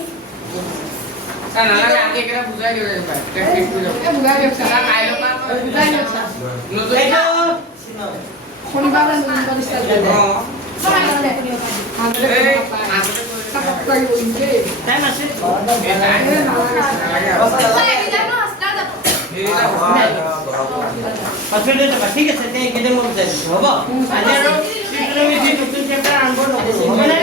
নালাগে আমি একেটা বুজাই দিওঁ টেকনিক বুজাই কাইলৈ পৰা নতুন শনিবাৰ টাইম আছে পাছলৈ যাবা ঠিক আছে তে কেনে মই বুজাই দিছো হ'ব আজি আৰু ট্ৰিগনমেট্ৰি নতুন চেপ্টাৰ আৰম্ভ নকৰো হ'বনে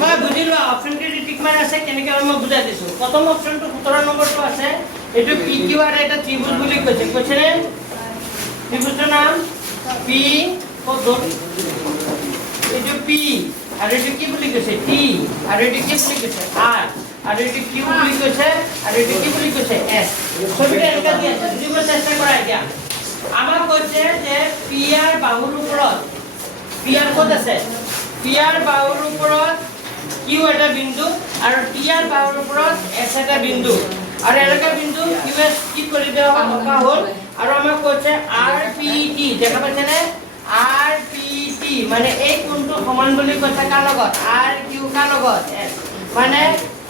মই বুজিলো অপচনটো টিক মাৰ আছে কেনেকৈ মই বুজাই দিছো প্ৰথম অপচনটো 17 নম্বৰটো আছে এইটো পি কিউ আৰ এটা ত্ৰিভুজ বুলি কৈছে কৈছেনে ত্ৰিভুজৰ নাম পি পদ্ধত এইটো পি আৰু এইটো কি বুলি কৈছে টি আৰু এইটো কি বুলি কৈছে আৰ আৰু এইটো কিউ বুলি কৈছে আৰু এইটো কি বুলি কৈছে এস ছবিটা এনেকা দি আছে বুজিব চেষ্টা কৰা এতিয়া আমাক কৈছে যে পি আৰ বাহুৰ ওপৰত পি আৰ ক'ত আছে পি আৰ বাহুৰ ওপৰত কিউ এটা বিন্দু আৰু টি আৰ বাহুৰ ওপৰত এস এটা বিন্দু আৰু এলাকা বিন্দু কিউ এস কি কৰি দেওয়া অকা হ'ল আৰু আমাক কৈছে আৰ পি টি দেখা পাইছেনে আৰ পি টি মানে এই কোণটো সমান বুলি কৈছে কাৰ লগত আৰ কিউ কাৰ লগত এস মানে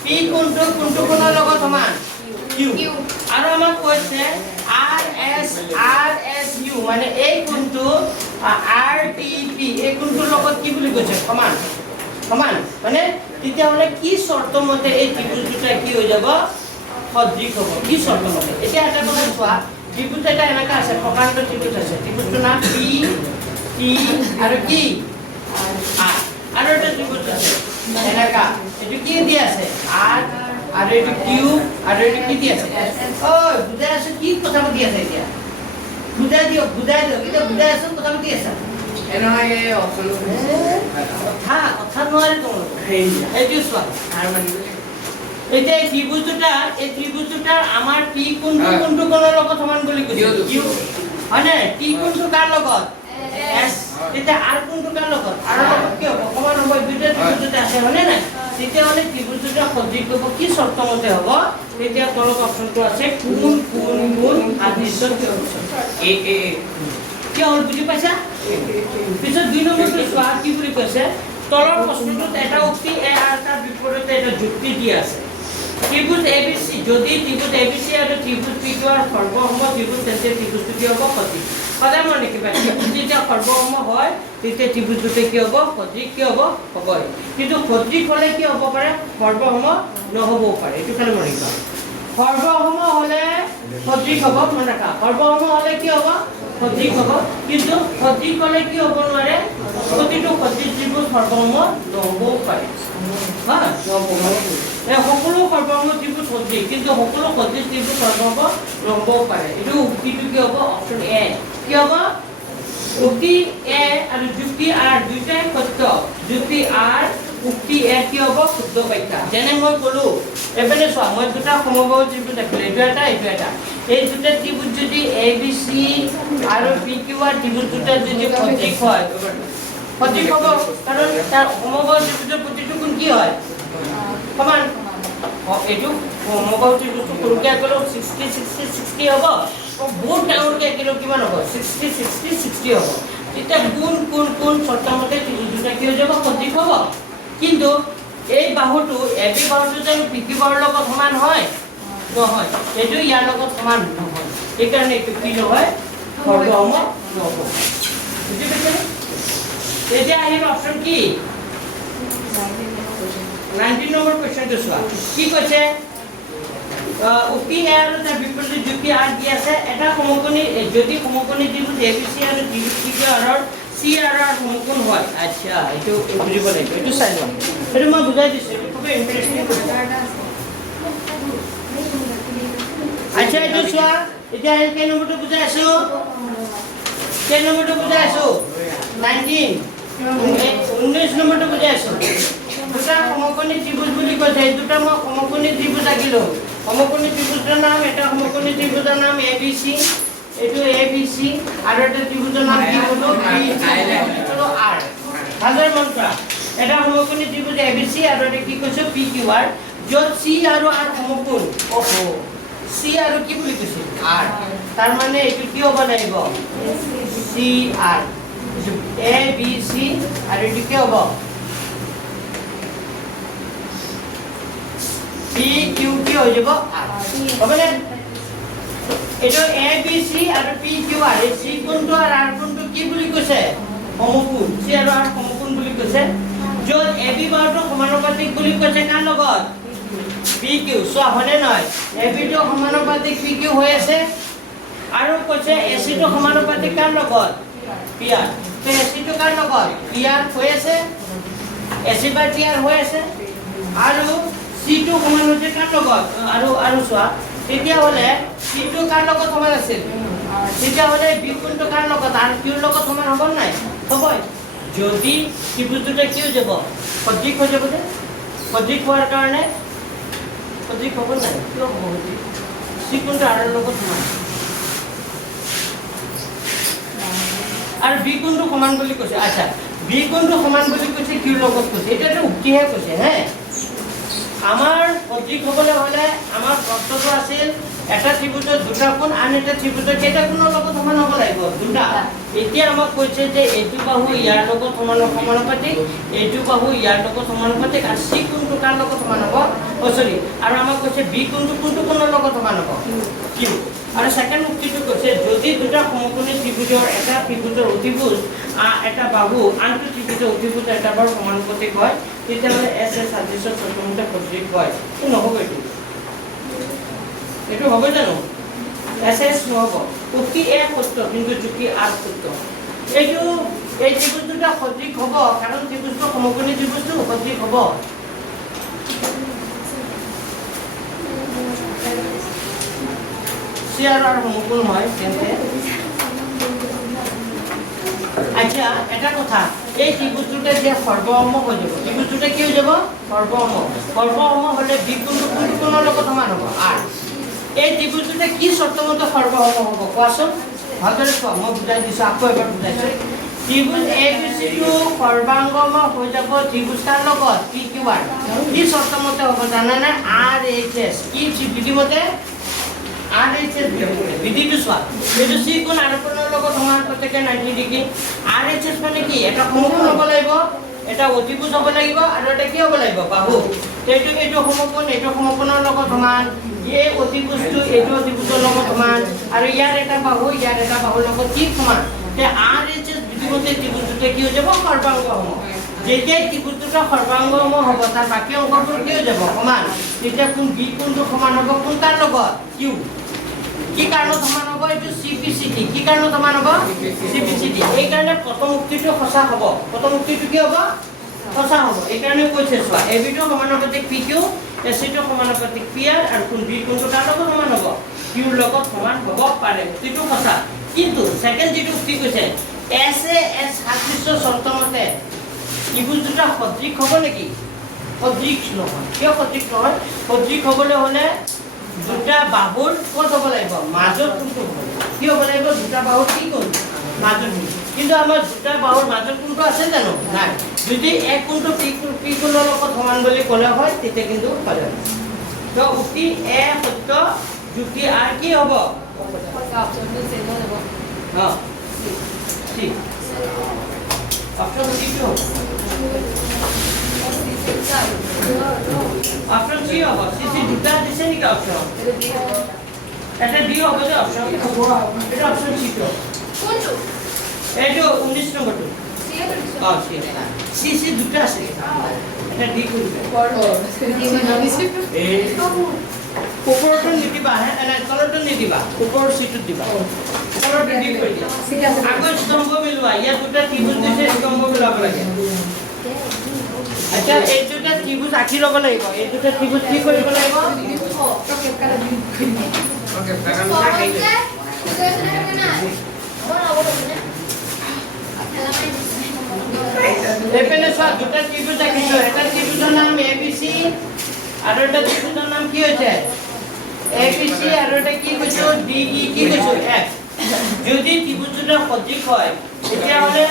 পি কোণটো কোণৰ লগত সমান কিউ আৰু আমাক কৈছে আৰ এস ইউ মানে এই কোণটো আৰ টি পি এই কোণটোৰ লগত কি বুলি কৈছে সমান সমান মানে তেতিয়াহ'লে কি চৰ্ত মতে এই ত্ৰিভুজ দুটা কি হৈ যাব সদৃশ হ'ব কি চৰ্ত মতে এতিয়া এটা কথা চোৱা ত্ৰিভুজ এটা এনেকা আছে প্ৰকাণ্ড ত্ৰিভুজ আছে ত্ৰিভুজটোৰ নাম পি টি আৰু কি আৰ আৰু এটা ত্ৰিভুজ আছে এনেকা এইটো কি দি আছে আৰ আৰু এইটো কিউ আৰু এইটো কি দি আছে ঐ বুজাই আছো কি কথা পাতি আছে এতিয়া বুজাই দিয়ক এতিয়া বুজাই আছো কথা পাতি আছা নহয় এই অপচনটো কথা নোৱাৰে তোমালোকে এইটো চোৱা এতিয়া এই ত্ৰিভুজ দুটাৰ আমাৰ পি কোণটো কোণৰ লগত সমান বুলি কৈছে কিউ হয়নে টি কোণটো কাৰ লগত এস তেতিয়া আৰ কোণটো কাৰ লগত আৰ লগত কি হ'ব সমান হ'ব দুইটা ত্ৰিভুজ আছে হয়নে নাই তেতিয়াহ'লে ত্ৰিভুজ দুটা সদৃশ হ'ব কি চৰ্ত মতে হ'ব তেতিয়া তলত অপচনটো আছে কোণ আদিশ্য এ কি হ'ল বুজি পাইছা পিছত 2 নম্বৰটো চোৱা কি বুলি কৈছে তলৰ প্ৰশ্নটোত এটা উক্তি এ আৰু তাৰ বিপৰীতে এটা যুক্তি দিয়া আছে ত্ৰিভুজ এবিসি যদি ত্ৰিভুজ এবিসি আৰু ত্ৰিভুজ পিকিউ আৰু সৰ্বসম ত্ৰিভুজ তেন্তে ত্ৰিভুজটো কি হ'ব সদৃশ সদায় মনে ৰাখিবা ত্ৰিভুজ যেতিয়া সৰ্বসম হয় তেতিয়া ত্ৰিভুজ দুটা কি হ'ব সদৃশ কি হ'ব হ'বই কিন্তু সদৃশ হ'লে কি হ'ব পাৰে সৰ্বসম নহ'বও পাৰে এইটো খালি মনে ৰাখিবা সৰ্বসম হ'লে সদৃশ হ'ব মনে ৰাখা সৰ্বসম হ'লে কি হ'ব সদৃশ হ'ব কিন্তু সদৃশ হ'লে কি হ'ব নোৱাৰে প্ৰতিটো সদৃশ ত্ৰিভুজ সৰ্বসম নহ'বও পাৰে হা সকলো সৰ্বসম ত্ৰিভুজ সদৃশ কিন্তু সকলো সদৃশ ত্ৰিভুজ সৰ্বসম নহ'বও পাৰে এইটো উক্তিটো কি হ'ব অপচন এ কি হ'ব উক্তি এ আৰু যুক্তি আৰ দুইটাই সত্য যুক্তি আৰ উক্তি এ কি হ'ব শুদ্ধ ব্যাখ্যা যেনে মই ক'লো এফালে চোৱা মই দুটা সমবাহু ত্ৰিভুজ দেখিলোঁ এইটো এটা এই দুটা ত্ৰিভুজ যদি এ বি চি আৰু পি কিউ আৰ ত্ৰিভুজ দুটা যদি সদৃশ হয় সদৃশ হ'ব কাৰণ তাৰ সমবাহু ত্ৰিভুজৰ প্ৰতিটো কোণ কি হয় সমান এইটো সমবাহু ত্ৰিভুজটো সৰুকৈ আঁকিলেও 60 হ'ব বহুত ডাঙৰকৈ আঁকিলেও কিমান হ'ব 60 হ'ব তেতিয়া কোন চৰ্তমতে ত্ৰিভুজ দুটা কি হৈ যাব সদৃশ হ'ব কিন্তু এই বাহুটো এবি বাহুটো যে পিকি বাহুৰ লগত সমান হয় নহয় এইটো ইয়াৰ লগত সমান নহয় সেইকাৰণে এইটো কি নহয় সৰ্বসম নহ'ব বুজি পাইছেনে এতিয়া আহিল অপচন কি 19 নম্বৰ কোৱেশ্চনটো চোৱা কি কৈছে উক্তি এ আৰু তাৰ বিপৰীতে যুক্তি আৰ দি আছে এটা সমকোণী যদি সমকোণী ত্ৰিভুজ এবিসি আৰু ত্ৰিভুজ পিকিউ আৰৰ সি আৰু আৰ সমকোণ হয় আচ্ছা এইটো বুজিব লাগিব এইটো চাই লোৱা এইটো মই বুজাই দিছোঁ এইটো খুব ইণ্টাৰেষ্টিং আচ্ছা এইটো চোৱা এতিয়া কেই নম্বৰটো বুজাই আছোঁ 19 নম্বৰটো বুজাই আছোঁ দুটা সমকোণী ত্ৰিভুজ বুলি কৈছে এই দুটা মই সমকোণী ত্ৰিভুজ আঁকিলোঁ সমকোণী ত্ৰিভুজৰ নাম এটা সমকোণী ত্ৰিভুজৰ নাম এ বি চি এইটো এ বি চি আৰু এটা ত্ৰিভুজৰ নাম কি হ'ল আৰ ভালদৰে মন কৰা এটা সমকোণী ত্ৰিভুজ এ বি চি আৰু এটা কি কৈছোঁ পি কিউ আৰ য'ত চি আৰু আৰ সমকোণ চি আৰু কি বুলি কৈছে আৰ তাৰ মানে এইটো কি হ'ব লাগিব C R A B C আৰু এইটো কি হ'ব পি কিউ কি হৈ যাব আৰ হ'বনে এইটো এ বি চি আৰু পি কিউ আৰ এই চি কোণটো আৰু আৰ কোণটো কি বুলি কৈছে সমকোণ চি আৰু আৰ সমকোণ বুলি কৈছে য'ত এ বি বাহুটো সমানুপাতিক বুলি কৈছে কাৰ লগত PQ চোৱা হয়নে নহয় AB টো সমানুপাতিক PQ হৈ আছে আৰু কৈছে AC টো সমানুপাতিক কাৰ লগত PR তো AC টো কাৰ লগত PR হৈ আছে AC by PR হৈ আছে আৰু C টো সমানুপাতিক কাৰ লগত আৰু চোৱা তেতিয়া হলে C টো কাৰ লগত সমান আছিল তেতিয়া হলে B কোণটো কাৰ লগত আৰু Q ৰ লগত সমান হ'ব নাই হ'বই যদি ত্ৰিভুজটোতে কি হৈ যাব সদৃশ হৈ যাব যে সদৃশ হোৱাৰ কাৰণে সদৃশ হ'ব নাই কিয় হ'ব C কোণটো R ৰ লগত সমান আৰু B কোণটো সমান বুলি কৈছে আচ্ছা B কোণটো সমান বুলি কৈছে Q ৰ লগত কৈছে এটাটো উক্তিহে কৈছে হে আমাৰ সদৃশ হ'বলৈ হ'লে আমাৰ প্ৰশ্নটো আছিল এটা ত্ৰিভুজৰ দুটা কোণ আন এটা ত্ৰিভুজৰ কেইটা কোণৰ লগত সমান হ'ব লাগিব দুটা এতিয়া আমাক কৈছে যে এইটো বাহু ইয়াৰ লগত সমানুপাতিক এইটো বাহু ইয়াৰ লগত সমানুপাতিক আৰু C কোণটো কাৰ লগত সমান হ'ব সৰি আৰু আমাক কৈছে B কোণটো কোনটো কোণৰ লগত সমান হ'ব Q আৰু সেকেন্ড উক্তিটো কৈছে যদি দুটা সমকোণী ত্ৰিভুজৰ এটা ত্ৰিভুজৰ অতিভুজ এটা বাহু আনটো ত্ৰিভুজৰ অতিভুজ এটা বাহুৰ সমানুপাতিক হয় তেতিয়াহ'লে SS সাদৃশ্যৰ চতুৰ্মুখী সদৃশ হয় কি নহ'ব এইটো হ'ব জানো SS নহ'ব উক্তি A সত্য কিন্তু যুক্তি R সত্য এইটো এই ত্ৰিভুজটা সদৃশ হ'ব কাৰণ ত্ৰিভুজটো সমকোণী ত্ৰিভুজটো সদৃশ হ'ব CR আৰু সমকোণ হয় তেন্তে আচ্ছা এটা কথা এই ত্ৰিভুজটোতে যে সৰ্বসম হৈ যাব ত্ৰিভুজটোতে কি হৈ যাব সৰ্বসম হ'লে B কোণটো কোনটো কোণৰ লগত সমান হ'ব R এই ত্ৰিভুজটোতে কি চৰ্তমতে সৰ্বসম হ'ব কোৱাচোন ভালদৰে চোৱা মই বুজাই দিছোঁ আকৌ এবাৰ বুজাইছোঁ ত্ৰিভুজ ABC টো সৰ্বাংগম হৈ যাব ত্ৰিভুজ কাৰ লগত PQR কি চৰ্তমতে হ'ব জানানে RHS কি বিধিমতে RHS বিধিটো চোৱা এইটো C কোণ R কোণৰ লগত সমান প্ৰত্যেকে 90 ডিগ্ৰী RHS মানে কি এটা সমকোণ হ'ব লাগিব এটা অতিভুজ হ'ব লাগিব আৰু এটা কি হ'ব লাগিব বাহু এইটো সমকোণ এইটো সমকোণৰ লগত সমান এই অতিভুজটো এইটো অতিভুজৰ লগত সমান আৰু ইয়াৰ এটা বাহুৰ লগত কি সমান তে RHS বিধিমতে ত্ৰিভুজটোতে কি হৈ যাব সৰ্বাংগম যেতিয়া ত্ৰিভুজটো সৰ্বাংগম হ'ব তাৰ বাকী অংশবোৰ কি হৈ যাব সমান তেতিয়া কোন B কোণটো সমান হ'ব কোন তাৰ লগত Q কি কাৰণত সমান হ'ব এইটো CPCD কি কাৰণত সমান হ'ব CPCD এই কাৰণে প্ৰথম উক্তিটো সঁচা হ'ব প্ৰথম উক্তিটো কি হ'ব সঁচা হ'ব এই কাৰণে কৈছে চোৱা AB টো সমানুপাতিক PQ AC টো সমানুপাতিক PR আৰু কোন B কোণটো তাৰ লগত সমান হ'ব Q ৰ লগত সমান হ'ব পাৰে উক্তিটো সঁচা কিন্তু সেকেন্ড যেটো উক্তি কৈছে SAS সাদৃশ্য চৰ্তমতে ত্ৰিভুজ দুটা সদৃশ হ'ব নেকি সদৃশ নহয় কিয় সদৃশ নহয় সদৃশ হ'বলৈ হ'লে দুটা বাহুৰ ক'ত হ'ব লাগিব মাজত কোণটো হ'ব কি হ'ব লাগিব দুটা বাহুৰ কি কোণ মাজত কিন্তু আমাৰ দুটা বাহুৰ মাজত কোণটো আছে জানো নাই যদি এক কোণটো P কোণৰ লগত সমান বুলি ক'লে হয় তেতিয়া কিন্তু পাৰে তো উক্তি A সত্য যুক্তি R কি হ'ব অপচনটো চেঞ্জ হৈ যাব হ্যাঁ ঠিক অপশন সি কি হবে অপশন সি হবে সি দুটা দিছে নি অপশন এটা ডি হবে যে অপশন এটা অপশন সি তো কোনটো এইটো 19 নম্বৰটো সি দুটা আছে এটা ডি কৰিবে এই উপৰটো নিদিবা এনে তলটো নিদিবা ওপৰৰ সিটত দিবা তলটো দি কৰি দিয়া আগৰ স্তম্ভ মিলোৱা ইয়া দুটা ত্ৰিভুজ দিছে স্তম্ভ মিলাব লাগে আচ্ছা এই দুটা ত্ৰিভুজ আঁকি ল'ব লাগিব এই দুটা ত্ৰিভুজ কি কৰিব লাগিব ওকে প্যারামিটার খাই এখানে সব দুটা ত্রিভুজ আঁকিছো এটা ত্রিভুজের নাম ABC আর এটা ত্রিভুজের নাম কি হয়েছে ABC আর এটা কি কইছো DE কি কইছো F যদি ত্রিভুজটা সদৃশ হয় তেতিয়া হলে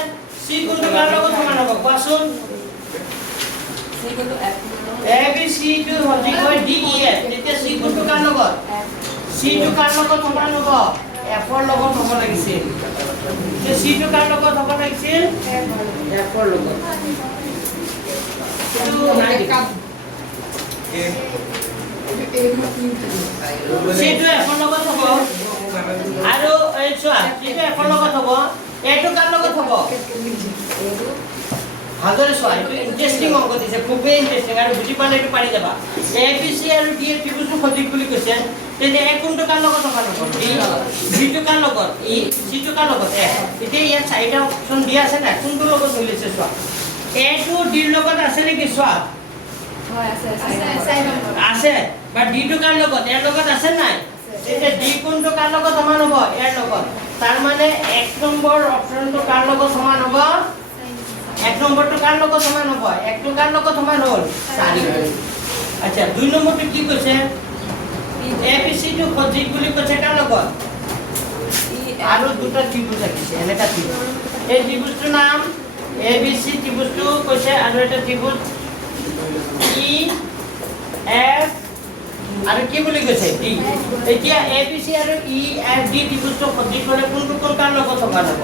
C কোণটো কার লগত সমান হ'ব কোৱাচোন C কোণটো F ABC টো সদৃশ হয় DEF তেতিয়া C কোণটো কার লগত C টো কার লগত সমান হ'ব F ৰ লগত হ'ব লাগিছিল যে C টো কাৰ লগত হ'ব লাগিছিল F ৰ লগত তো নাই সিটো এখন লগত হ'ব আৰু এই চোৱা সিটো এখন লগত হ'ব এইটো কাৰ লগত হ'ব ভালদৰে চোৱা এইটো ইণ্টাৰেষ্টিং অংক দিছে খুবেই ইণ্টাৰেষ্টিং আৰু বুজি পালে এইটো পাৰি যাবা এ বি চি আৰু ডি এৰ ত্ৰিভুজটো সদৃশ বুলি কৈছে তেতিয়া এ কোনটো কাৰ লগত সমান হ'ব ডি টো কাৰ লগত ই চি টো কাৰ লগত এ এতিয়া ইয়াত চাৰিটা অপচন দিয়া আছে না কোনটোৰ লগত মিলিছে চোৱা এ টো ডিৰ লগত আছে নেকি চোৱা হয় আছে আছে বা ডি টো কাৰ লগত এৰ লগত আছে নাই তেতিয়া ডি কোনটো কাৰ লগত সমান হ'ব এৰ লগত তাৰ মানে 1 নম্বৰ অপচনটো কাৰ লগত সমান হ'ব 1 নম্বৰটো কাৰ লগত সমান হ'ব 1 টো কাৰ লগত সমান হ'ল 4 আচ্ছা 2 নম্বৰটো কি কৈছে এ বি সি টো সদৃশ বুলি কৈছে কাৰ লগত আৰু দুটা ত্ৰিভুজ আঁকিছে এনেকা ত্ৰিভুজ এই ত্ৰিভুজটোৰ নাম এ বি সি ত্ৰিভুজটো কৈছে আৰু এটা ত্ৰিভুজ ই এফ আৰু কি বুলি কৈছে ডি এতিয়া এ বি সি আৰু ই এফ ডি ত্ৰিভুজটো সদৃশ হ'লে কোনটো কোন কাৰ লগত সমান হ'ব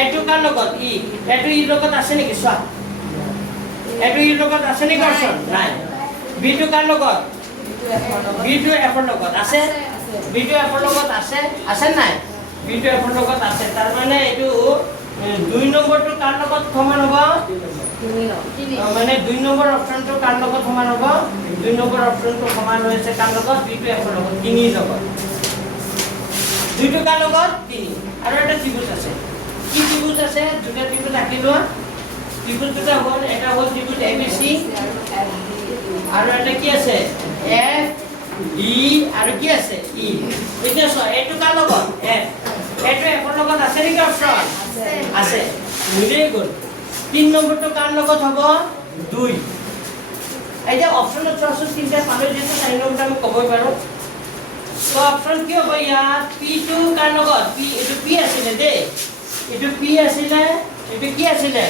এটো কাৰ লগত ই এটো ই লগত আছে নেকি চোৱা এটো ই লগত আছে নেকি অপচন নাই বি টো কাৰ লগত বি টো এফ ৰ লগত আছে বি টো এফ ৰ লগত আছে আছে নাই বি টো এফ ৰ লগত আছে তাৰ মানে এইটো 2 নম্বৰটো কাৰ লগত সমান হ'ব মানে 2 নম্বৰ অপচনটো কাৰ লগত সমান হ'ব 2 নম্বৰ অপচনটো সমান হৈছে কাৰ লগত বি টো এফ ৰ লগত 3 লগত 2 টো কাৰ লগত 3 আৰু এটা ত্ৰিভুজ আছে কি ত্ৰিভুজ আছে দুটা ত্ৰিভুজ আঁকি লোৱা ত্ৰিভুজ দুটা হ'ল এটা হ'ল ত্ৰিভুজ এ বি সি আৰু এটা কি আছে এফ ডি আৰু কি আছে ই এতিয়া চোৱা এইটো কাৰ লগত এফ এইটো এফৰ লগত আছে নেকি অপচন আছে মিলেই গ'ল 3 নম্বৰটো কাৰ লগত হ'ব 2 এতিয়া অপচনত চোৱাচোন তিনিটা পালে যেটো 4 নম্বৰটো আমি ক'বই পাৰো তো অপচন কি হ'ব ইয়াত পি টো কাৰ লগত পি এইটো পি আছিলে দেই এইটো পি আছিলে এইটো কি আছিলে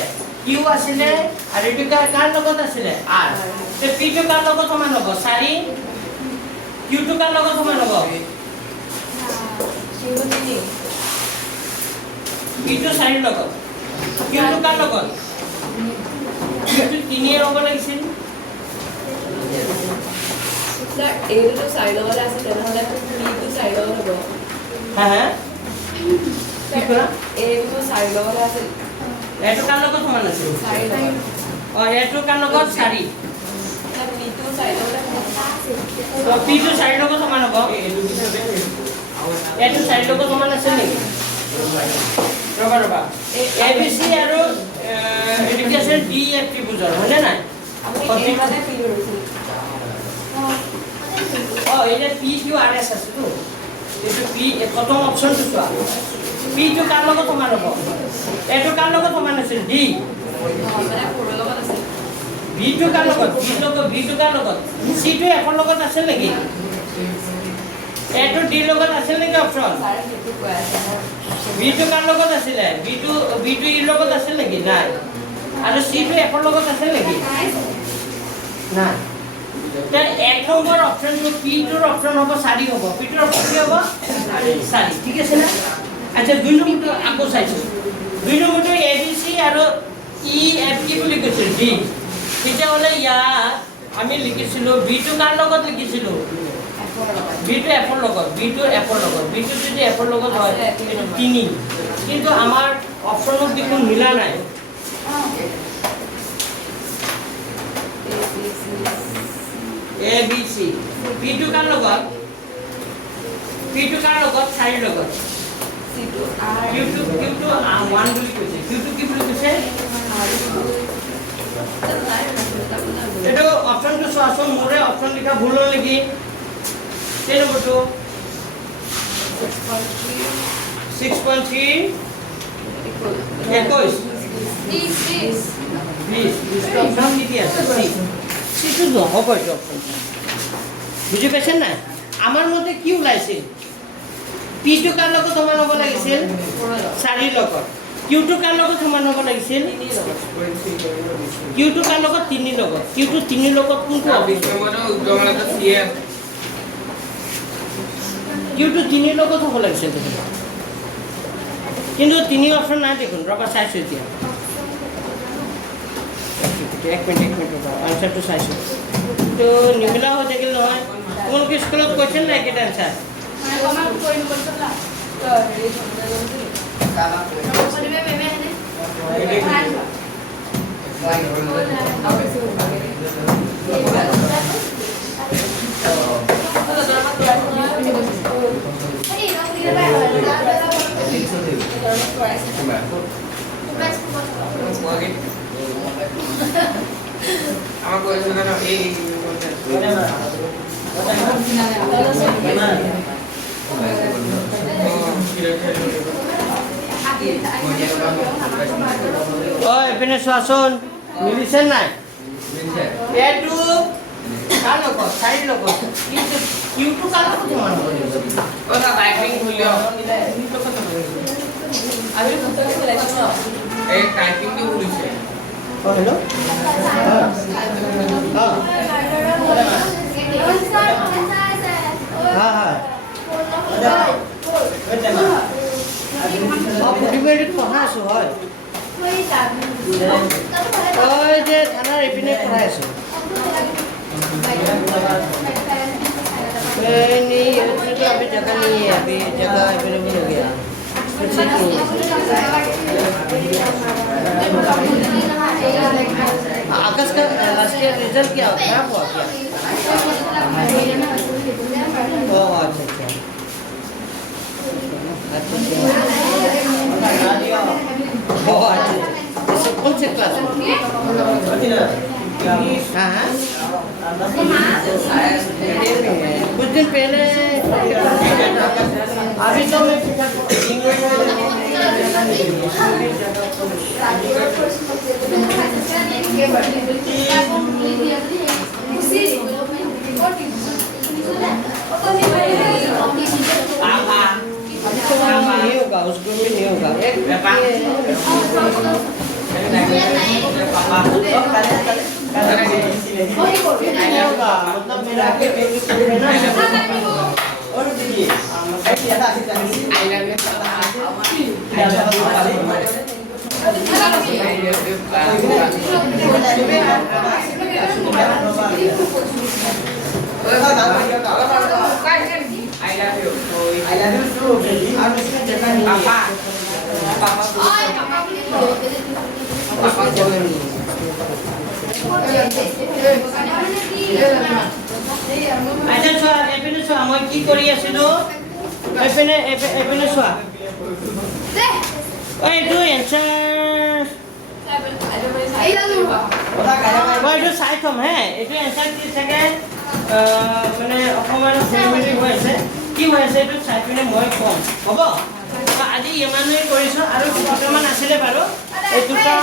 কিউ আছিলে আৰু এইটো কাৰ লগত আছিলে আৰ তে পি টো কাৰ লগত সমান হ'ব 4 কিউ টো কাৰ লগত সমান হ'ব পি টো 4 লগত কিউ টো কাৰ লগত কিউ টো 3 হ'ব লাগিছিল স্যার এইটো সাইড লগত আছে তেনেহলে পি টো সাইড লগত হ'ব হ্যাঁ হ্যাঁ কি কৰা এইটো সাইড লগত আছে এটো কাৰ লগত সমান আছে সাইড এটো কাৰ লগত 4 স্যার পি টো সাইড লগত আছে তো পি টো 4 লগত সমান হ'ব এটো 4 লগত সমান আছে নেকি ৰবা ৰবা এ বি সি আৰু এটো কি আছে ডি এফ ত্ৰিভুজৰ হয়নে নাই আপুনি এইমানে পি লৈছিল এটা পি কিউ আৰ এস আছে তো এটো পি প্ৰথম অপশনটো চোৱা পি টো কাৰ লগত সমান হ'ব এটো কাৰ লগত সমান আছে ডি মানে পুৰৰ লগত আছে বি টো কাৰ লগত বি টো কাৰ লগত সি টো এফ ৰ লগত আছে নেকি এটো ডি লগত আছে নেকি অপশন স্যাৰ সেইটো কৈ আছে বি টো কাৰ লগত আছিলে বি টো ই লগত আছে নেকি নাই আৰু সি টো এফ ৰ লগত আছে নেকি নাই তে 1 নম্বৰ অপশনটো পি টোৰ অপশন হ'ব 4 হ'ব পি টোৰ অপশন কি হ'ব 4 ঠিক আছে না আচ্ছা 2 নম্বৰটো আকৌ চাইছো 2 নম্বৰটো এ বি সি আৰু ই এফ কি বুলি কৈছে ডি তেতিয়া হলে ইয়াত আমি লিখিছিলো বি টো কাৰ লগত লিখিছিলো বি টো এফ ৰ লগত বি টো এফ ৰ লগত বি টো যদি এফ ৰ লগত হয় 3 কিন্তু আমাৰ অপশনত দেখোন মিলা নাই এ বি সি পি টো কাৰ লগত 4 লগত সি টো আর কিউ টো 1 বুলি কৈছে কিউ টো কি বুলি কৈছে এটো অপশনটো চোৱাচোন মোৰে অপশন লিখা ভুল হ'ল নেকি এই নম্বৰটো 6.3 21 প্লিজ অপশন কি দিয়া আছে সিটো নহ'ব এইটো অপশন বুজি পাইছেন না আমাৰ মতে কি ওলাইছিল পি টো কাৰ লগত সমান হ'ব লাগিছিল 4 লগত কিউ টো কাৰ লগত সমান হ'ব লাগিছিল কিউ টো কাৰ লগত 3 লগত কিউ টো 3 লগত কোনটো কিউ টো 3 লগত হ'ব লাগিছিল কিন্তু 3 অপশন নাই দেখোন ৰবা চাইছো এতিয়া এক মিনিট আনসাৰটো চাইছো তো নিমিলা হৈ থাকিল নহয় তোমালোকে স্কুলত কোৱেশ্চন নাই কেইটা আনসাৰ মানে কমা কৈ নকৰছলা তো হেৰি সময় গৈছিল কামা কৈ মেমে হেনে আমাৰ বয়স হলো না এই এইপিনে চোৱাচোন মিলিছে নাই এইটো কাৰ লগত চাৰিৰ লগত কিন্তু কিউটো কাৰ লগত সমান হ'ব কথা টাইপিং মূল্য এই টাইপিং কি বুলিছে হেল্ল' প্ৰতিবেদীত পঢ়াই আছোঁ হয় তই যে থানাৰ এইপিনে পঢ়াই আছোঁ नहीं तो अभी जगह नहीं है अभी जगह अवेलेबल हो गया आकाश का लास्ट ईयर रिजल्ट क्या खराब हुआ क्या ओह अच्छा ओह अच्छा कौन से क्लास हाँ हाँ कुछ दिन पहले अभी तो मैं नहीं होगा उसको भी नहीं होगा एक नहीं होगा मतलब मेरा और देखिए आई लव यू আচ্ছা চোৱা এপিনে চোৱা মই কি কৰি আছিলো এপিনে এপিনে চোৱা এইটো এনচাৰ মই এইটো চাই থ'ম হে এইটো এনচাৰ কি চাগে মানে অকণমান খেলিমেলি হৈ আছে কি হৈ আছে এইটো চাই পিনে মই ক'ম হ'ব আজি ইমানেই কৰিছোঁ আৰু দুটামান আছিলে বাৰু এই দুটা